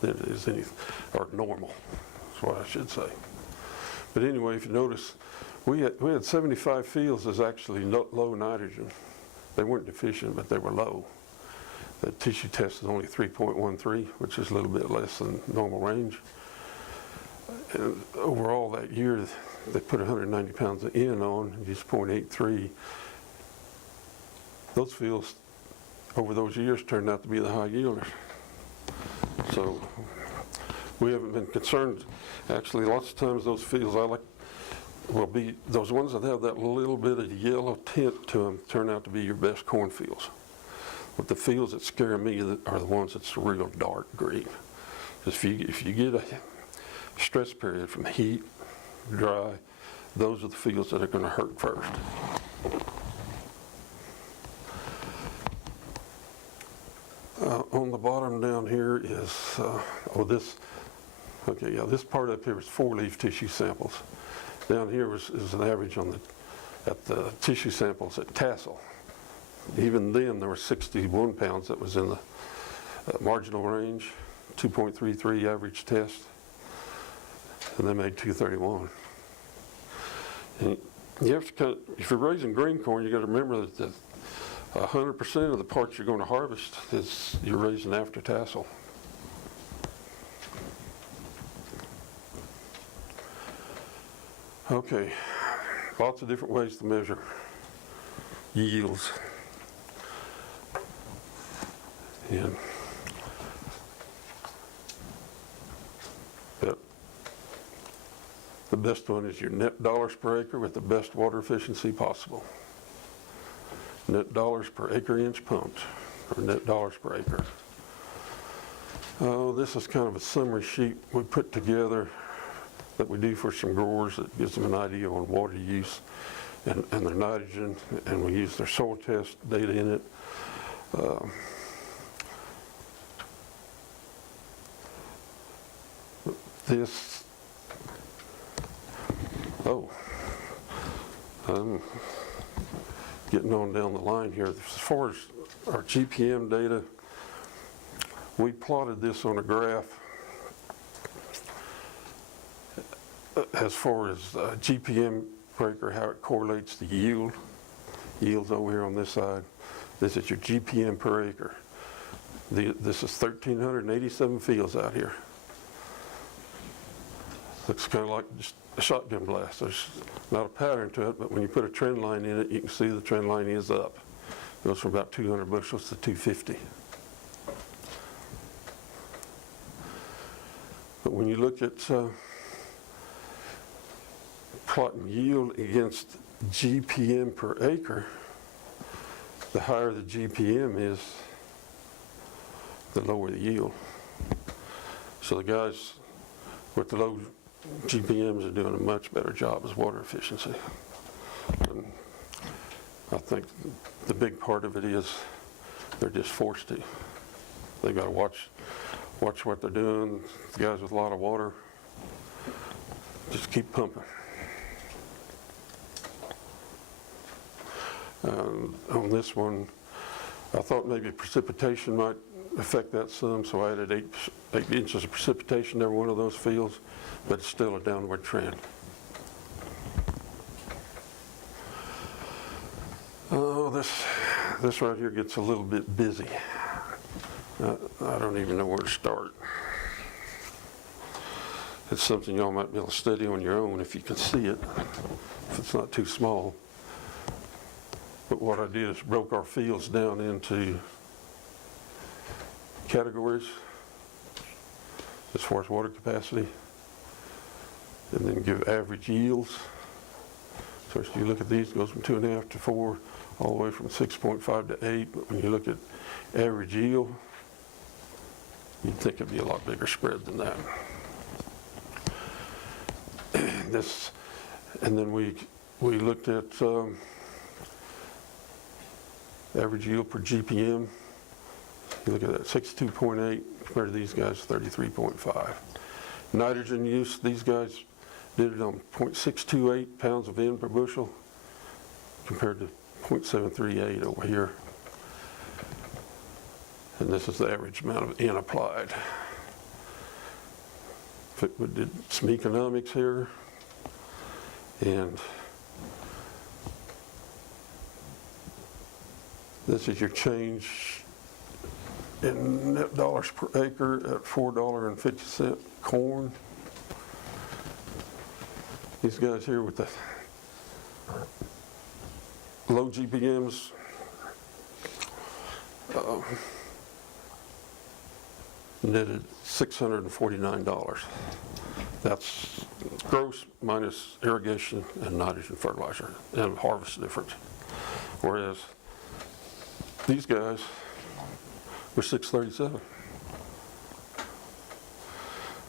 than it is anything, or normal, is what I should say. But anyway, if you notice, we had 75 fields as actually low nitrogen. They weren't deficient, but they were low. The tissue test is only 3.13, which is a little bit less than normal range. And overall that year, they put 190 pounds of N on, just 0.83. Those fields, over those years, turned out to be the high yielders. So we haven't been concerned. Actually, lots of times those fields will be those ones that have that little bit of yellow tint to them turn out to be your best corn fields. But the fields that scare me are the ones that's real dark green. If you get a stress period from heat, dry, those are the fields that are going to hurt first. On the bottom down here is, this part up here is 4-leaf tissue samples. Down here is an average at the tissue samples at tassel. Even then, there were 61 pounds that was in the marginal range, 2.33 average test, and they made 231. And you have to if you're raising green corn, you got to remember that 100% of the parts you're going to harvest is you're raising after tassel. Okay, lots of different ways to measure yields. And the best one is your net dollars per acre with the best water efficiency possible. Net dollars per acre inch pumped, or net dollars per acre. Oh, this is kind of a summary sheet we put together that we do for some growers that gives them an idea on water use and their nitrogen, and we use their soil test data in it. I'm getting on down the line here. As far as our GPM data, we plotted this on a graph as far as GPM per acre, how it correlates to yield. Yield's over here on this side. This is your GPM per acre. This is 1,387 fields out here. Looks kind of like just a shotgun blast. There's not a pattern to it, but when you put a trend line in it, you can see the trend line is up. It goes from about 200 bushels to 250. But when you look at plotting yield against GPM per acre, the higher the GPM is, the lower the yield. So the guys with the low GPMs are doing a much better job as water efficiency. And I think the big part of it is they're just forced to. They got to watch what they're doing. The guys with a lot of water, just keep pumping. On this one, I thought maybe precipitation might affect that some, so I added 8 inches of precipitation to every one of those fields, but it's still a downward trend. Oh, this right here gets a little bit busy. I don't even know where to start. It's something y'all might be able to study on your own if you can see it, if it's not too small. But what I did is broke our fields down into categories as far as water capacity, and then give average yields. So if you look at these, it goes from 2.5 to 4, all the way from 6.5 to 8. But when you look at average yield, you'd think it'd be a lot bigger spread than that. And then we looked at average yield per GPM. You look at that, 62.8 compared to these guys, 33.5. Nitrogen use, these guys did it on 0.628 pounds of N per bushel compared to 0.738 over here. And this is the average amount of N applied. We did some economics here, and this is your change in net dollars per acre at $4.50 corn. These guys here with the low GPMs, netted $649. That's gross minus irrigation and nitrogen fertilizer and harvest difference. Whereas these guys were $637.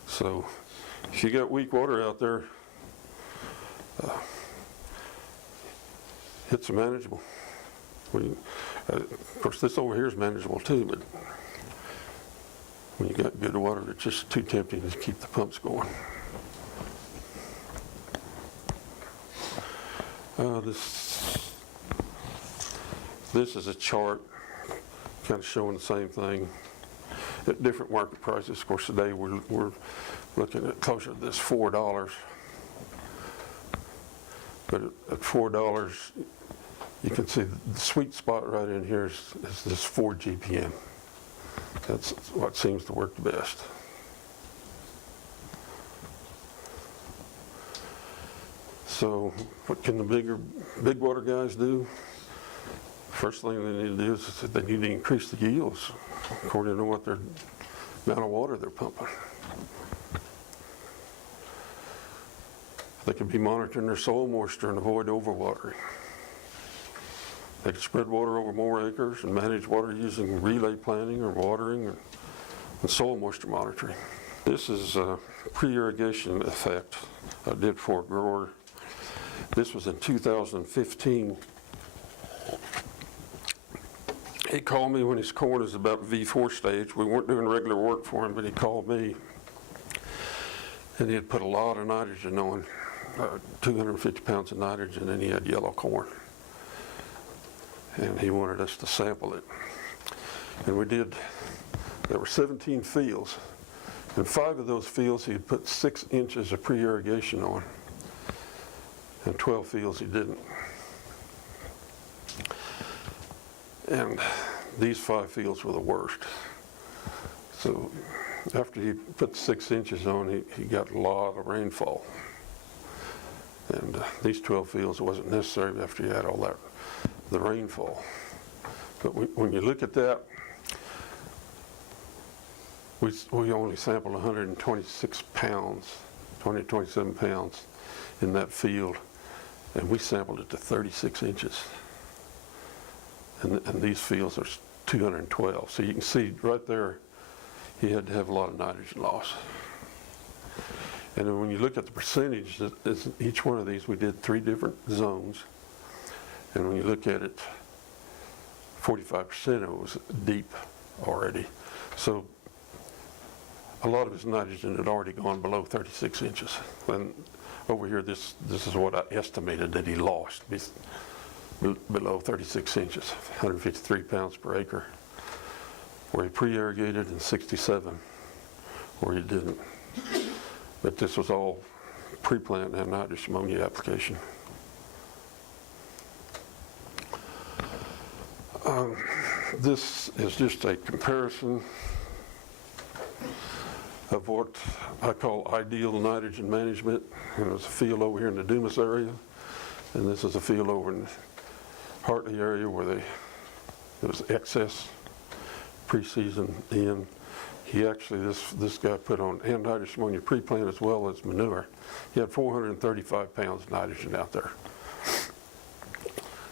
So if you got weak water out there, it's manageable. Of course, this over here is manageable too, but when you got good water, it's just too tempting to keep the pumps going. This is a chart kind of showing the same thing at different market prices. Of course, today we're looking at closer to this $4. But at $4, you can see the sweet spot right in here is this 4 GPM. That's what seems to work the best. So what can the big water guys do? First thing they need to do is they need to increase the yields according to what their amount of water they're pumping. They can be monitoring their soil moisture and avoid overwatering. They can spread water over more acres and manage water using relay planting or watering and soil moisture monitoring. This is a pre-irrigation effect I did for a grower. This was in 2015. He called me when his corn was about V4 stage. We weren't doing regular work for him, but he called me. And he had put a lot of nitrogen on, 250 pounds of nitrogen, and he had yellow corn. And he wanted us to sample it. And we did. There were 17 fields. In 5 of those fields, he had put 6 inches of pre-irrigation on. And 12 fields he didn't. And these 5 fields were the worst. So after he put 6 inches on, he got a lot of rainfall. And these 12 fields, it wasn't necessary after you had all that, the rainfall. But when you look at that, we only sampled 126 pounds, 27 pounds in that field, and we sampled it to 36 inches. And these fields are 212. So you can see right there, he had to have a lot of nitrogen loss. And then when you look at the percentage, each one of these, we did 3 different zones. And when you look at it, 45% of it was deep already. So a lot of his nitrogen had already gone below 36 inches. And over here, this is what I estimated that he lost, below 36 inches, 153 pounds per acre, where he pre-irrigated, and 67 where he didn't. But this was all pre-plant and nitrous ammonia application. This is just a comparison of what I call ideal nitrogen management. And there's a field over here in the Dumas area, and this is a field over in the Hartley area where there was excess preseason in. He actually, this guy put on anhydrous ammonia pre-plant as well as manure. He had 435 pounds of nitrogen out there.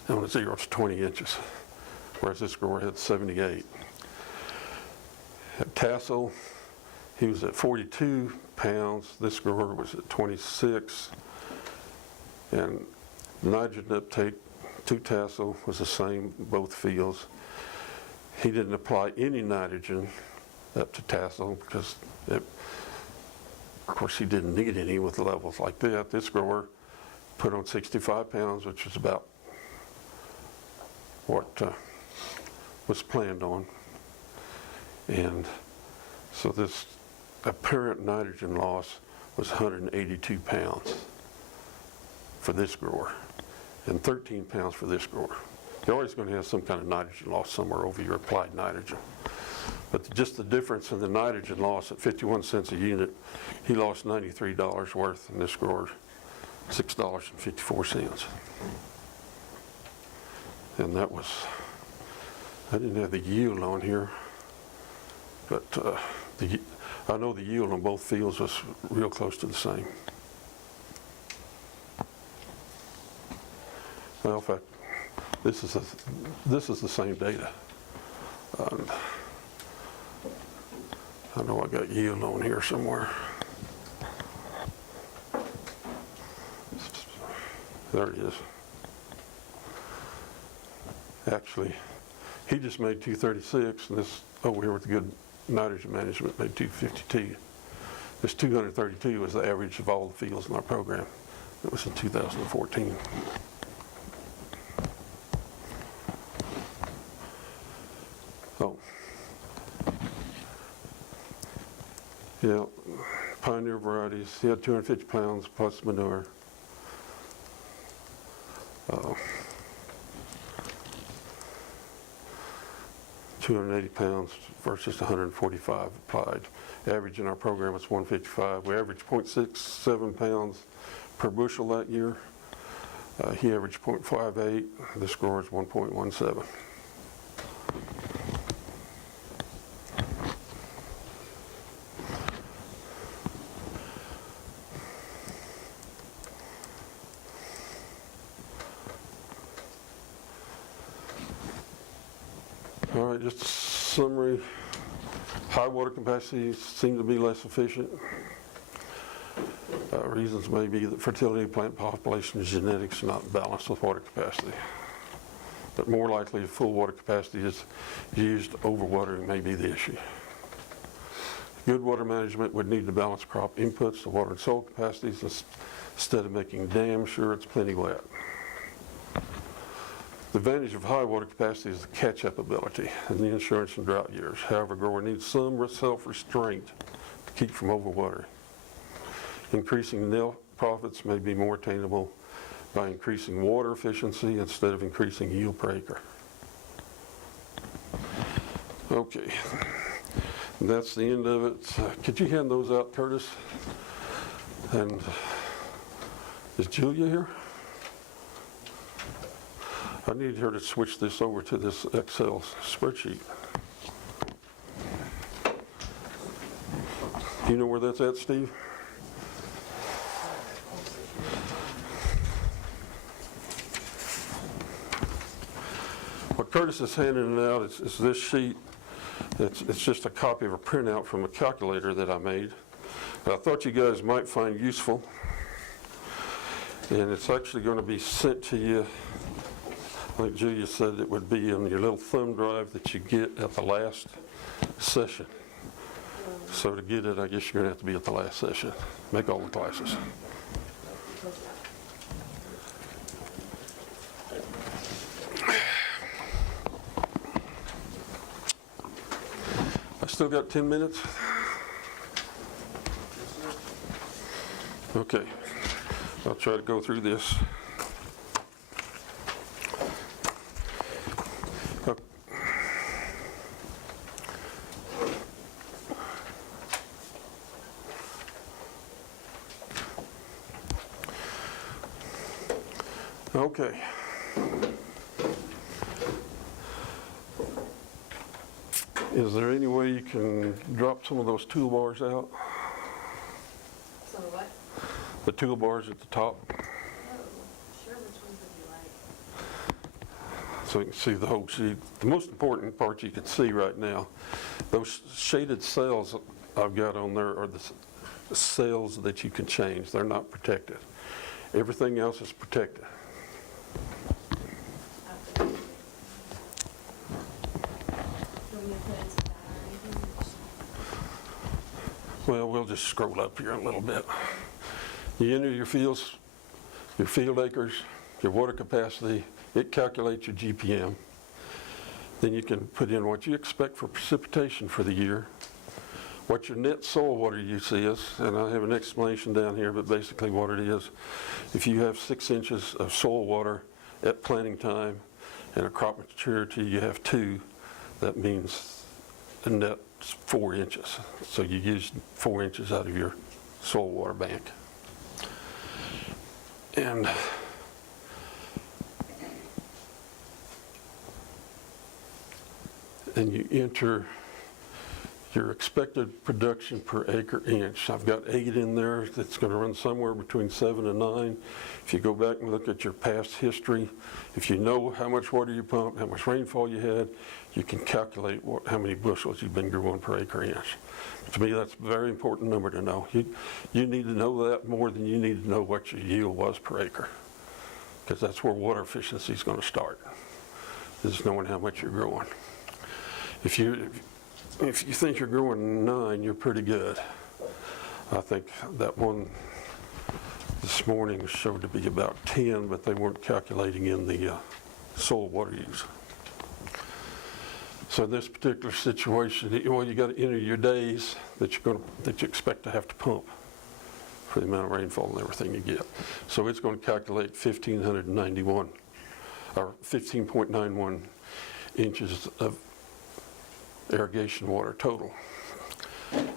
And on a 0 to 20 inches, whereas this grower had 78. At tassel, he was at 42 pounds. This grower was at 26. And nitrogen uptake to tassel was the same, both fields. He didn't apply any nitrogen up to tassel because, of course, he didn't need any with levels like that. This grower put on 65 pounds, which is about what was planned on. And so this apparent nitrogen loss was 182 pounds for this grower and 13 pounds for this grower. You're always going to have some kind of nitrogen loss somewhere over your applied nitrogen. But just the difference in the nitrogen loss at 51 cents a unit, he lost $93 worth, and this grower $6.54. And that was, I didn't have the yield on here, but I know the yield on both fields was real close to the same. Well, in fact, this is the same data. I know I got yield on here somewhere. There it is. Actually, he just made 236, and this over here with the good nitrogen management made 252. This 232 was the average of all the fields in our program. It was in 2014. Oh. Yeah, Pioneer varieties. He had 250 pounds plus manure. 280 pounds versus 145 applied. Average in our program was 155. We averaged 0.67 pounds per bushel that year He averaged 0.58. The score is 1.17. All right, just a summary. High water capacities seem to be less efficient. Reasons may be that fertility plant population genetics are not balanced with water capacity. But more likely, if full water capacity is used, overwatering may be the issue. Good water management would need to balance crop inputs to water and soil capacities instead of making damn sure it's plenty wet. The advantage of high water capacity is the catch-up ability in the insurance and drought years. However, grower needs some self-restraint to keep from overwatering. Increasing nil profits may be more attainable by increasing water efficiency instead of increasing yield per acre. Okay, that's the end of it. Could you hand those out, Curtis? And is Julia here? I need her to switch this over to this Excel spreadsheet. Do you know where that's at, Steve? What Curtis is handing out is this sheet. It's just a copy of a printout from a calculator that I made that I thought you guys might find useful. And it's actually going to be sent to you. Like Julia said, it would be in your little thumb drive that you get at the last session. So to get it, I guess you're going to have to be at the last session. Make all the classes. I still got 10 minutes? Okay. I'll try to go through this. Okay. Is there any way you can drop some of those toolbars out? Some of what? The toolbars at the top, Oh, sure, which ones would you like? so you can see the whole sheet. The most important part you can see right now, those shaded cells I've got on there are the cells that you can change. They're not protected. Everything else is protected. Well, we'll just scroll up here a little bit. You enter your fields, your field acres, your water capacity. It calculates your GPM. Then you can put in what you expect for precipitation for the year, what your net soil water use is, and I have an explanation down here, but basically what it is, if you have 6 inches of soil water at planting time and a crop maturity you have 2, that means the net 4 inches. So you use 4 inches out of your soil water bank. And you enter your expected production per acre inch. I've got 8 in there. That's going to run somewhere between 7 and 9. If you go back and look at your past history, if you know how much water you pumped, how much rainfall you had, you can calculate how many bushels you've been growing per acre inch. To me, that's a very important number to know. You need to know that more than you need to know what your yield was per acre, because that's where water efficiency is going to start, is knowing how much you're growing. If you think you're growing 9, you're pretty good. I think that one this morning showed to be about 10, but they weren't calculating in the soil water use. So in this particular situation, well, you got to enter your days that you expect to have to pump for the amount of rainfall and everything you get. So it's going to calculate 1,591 or 15.91 inches of irrigation water total.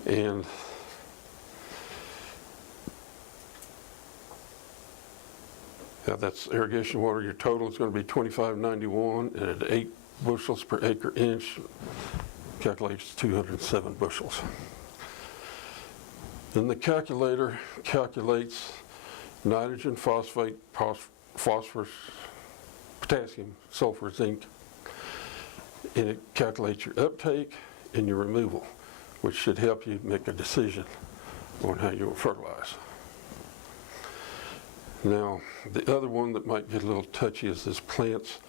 And Yeah, that's irrigation water. Your total is going to be 2591, and at 8 bushels per acre inch, calculates 207 bushels. Then the calculator calculates nitrogen, phosphate, phosphorus, potassium, sulfur, zinc, and it calculates your uptake and your removal, which should help you make a decision on how you will fertilize. Now, the other one that might get a little touchy is this plants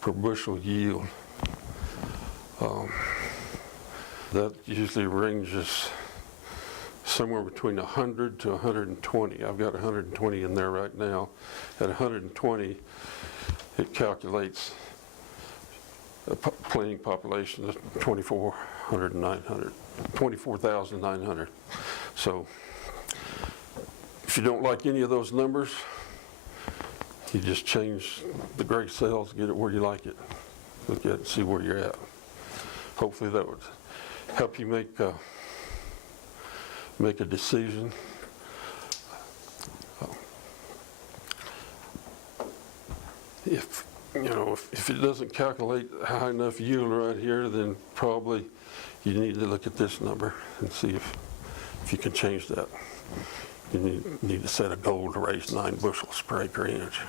per bushel yield. That usually ranges somewhere between 100 to 120. I've got 120 in there right now. At 120, it calculates a planting population of 24,900. So if you don't like any of those numbers, you just change the gray cells, get it where you like it. Look at it and see where you're at. Hopefully that would help you make a decision. If it doesn't calculate high enough yield right here, then probably you need to look at this number and see if you can change that. You need to set a goal to raise 9 bushels per acre inch,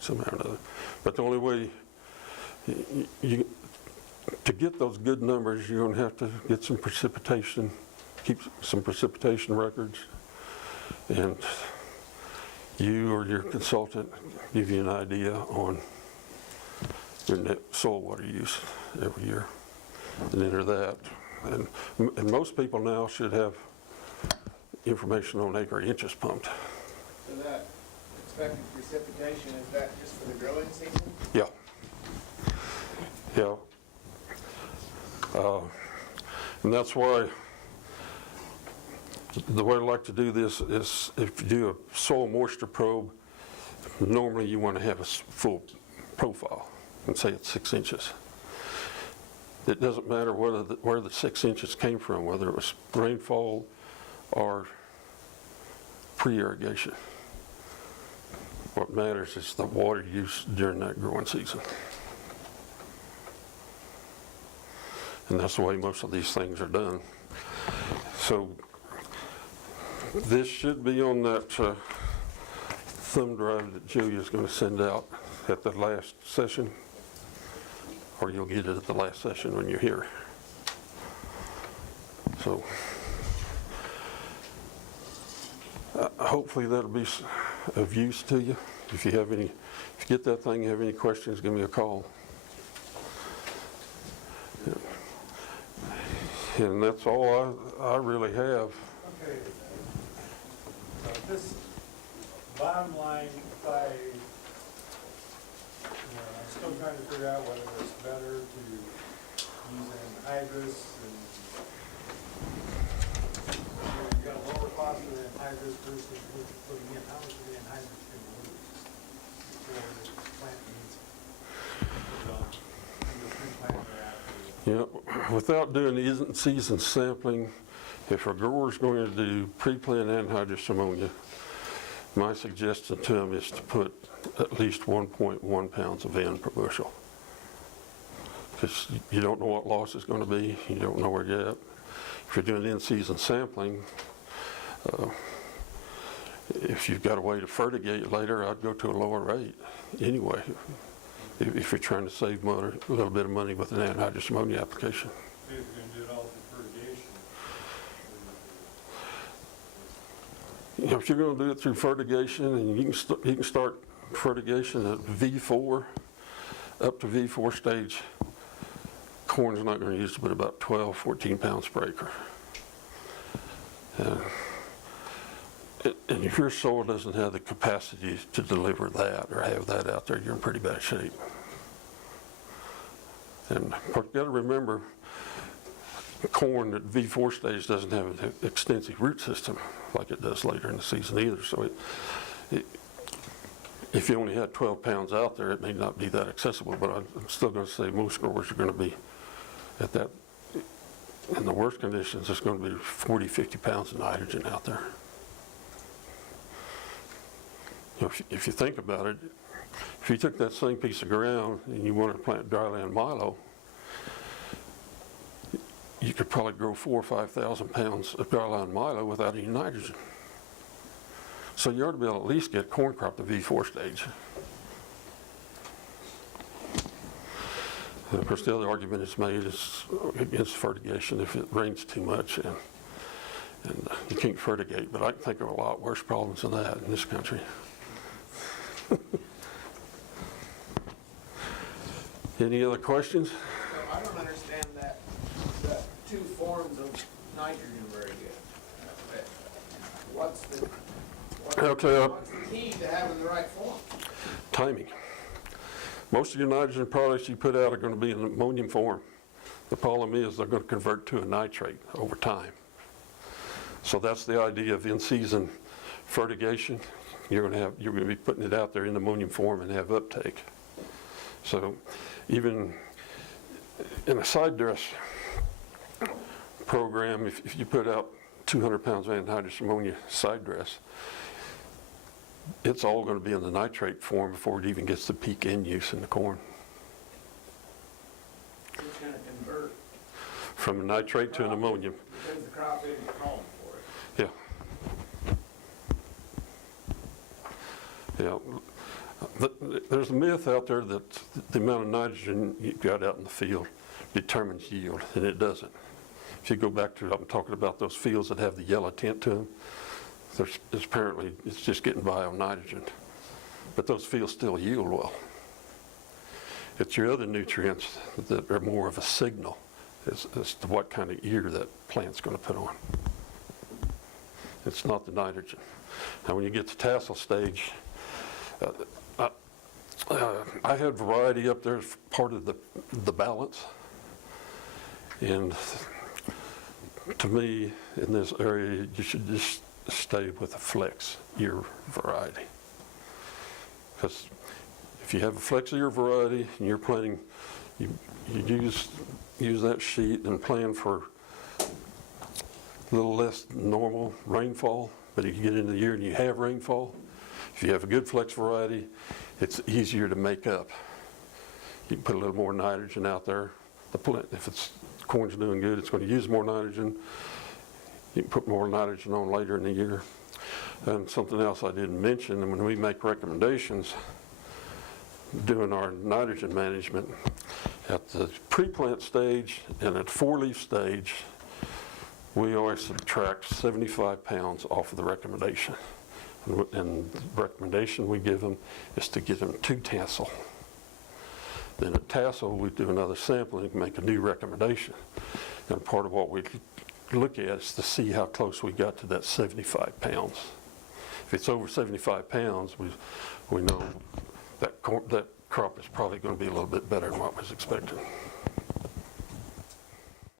somehow or another. But the only way to get those good numbers, you're going to have to get some precipitation, keep some precipitation records, and you or your consultant give you an idea on your net soil water use every year, and enter that. And most people now should have information on acre inches pumped. So that expected precipitation, is that just for the growing season? Yeah. Yeah. And that's why the way I like to do this is if you do a soil moisture probe, normally you want to have a full profile and say it's 6 inches. It doesn't matter where the 6 inches came from, whether it was rainfall or pre-irrigation. What matters is the water use during that growing season. And that's the way most of these things are done. So this should be on that thumb drive that Julia's going to send out at the last session, or you'll get it at the last session when you're here. So hopefully that'll be of use to you. If you get that thing, have any questions, give me a call. And that's all I really have. Okay. So this bottom line, I'm still trying to figure out whether it's better to use anhydrous and you got a lower cost of anhydrous versus what you're putting in. How much of the anhydrous can you lose before the plant needs the pre-plant or after? Yeah, without doing in-season sampling, if a grower's going to do pre-plant anhydrous ammonia, my suggestion to them is to put at least 1.1 pounds of N per bushel. Because you don't know what loss is going to be, you don't know where you're at. If you're doing in-season sampling, if you've got a way to fertigate later, I'd go to a lower rate anyway. If you're trying to save a little bit of money with an anhydrous ammonia application. If you're going to do it all through fertigation. If you're going to do it through fertigation, and you can start fertigation at V4, up to V4 stage, corn's not going to use but about 12, 14 pounds per acre. And if your soil doesn't have the capacity to deliver that or have that out there, you're in pretty bad shape. And you've got to remember, corn at V4 stage doesn't have an extensive root system like it does later in the season either. So if you only had 12 pounds out there, it may not be that accessible, but I'm still going to say most growers are going to be at that, in the worst conditions, it's going to be 40, 50 pounds of nitrogen out there. if you think about it, if you took that same piece of ground and you wanted to plant dryland milo, you could probably grow 4,000 or 5,000 pounds of dryland milo without any nitrogen. So you ought to be able to at least get corn crop to V4 stage. And of course, the other argument is made is against fertigation if it rains too much and you can't fertigate. But I can think of a lot worse problems than that in this country. Any other questions? So I don't understand that, the two forms of nitrogen very good. What's the key to having the right form? Timing. Most of your nitrogen products you put out are going to be in ammonium form. The problem is they're going to convert to a nitrate over time. So that's the idea of in-season fertigation. You're going to be putting it out there in ammonium form and have uptake. So even in a side dress program, if you put out 200 pounds of anhydrous ammonia side dress, it's all going to be in the nitrate form before it even gets to peak end use in the corn. It's going to convert From a nitrate to an ammonium. because the crop isn't calling for it. Yeah. Yeah. There's a myth out there that the amount of nitrogen you've got out in the field determines yield, and it doesn't. If you go back to, I'm talking about those fields that have the yellow tint to them, apparently it's just getting by on nitrogen. But those fields still yield well. It's your other nutrients that are more of a signal as to what kind of ear that plant's going to put on. It's not the nitrogen. Now when you get to tassel stage, I had variety up there as part of the balance. And to me, in this area, you should just stay with a flex ear variety. Because if you have a flex ear variety and you're planting, you use that sheet and plan for a little less normal rainfall, but if you get into the year and you have rainfall, if you have a good flex variety, it's easier to make up. You can put a little more nitrogen out there. If corn's doing good, it's going to use more nitrogen. You can put more nitrogen on later in the year. And something else I didn't mention, and when we make recommendations doing our nitrogen management, at the pre-plant stage and at 4-leaf stage, we always subtract 75 pounds off of the recommendation. And the recommendation we give them is to get them to tassel. Then at tassel, we do another sampling and make a new recommendation. And part of what we look at is to see how close we got to that 75 pounds. If it's over 75 pounds, we know that crop is probably going to be a little bit better than what was expected.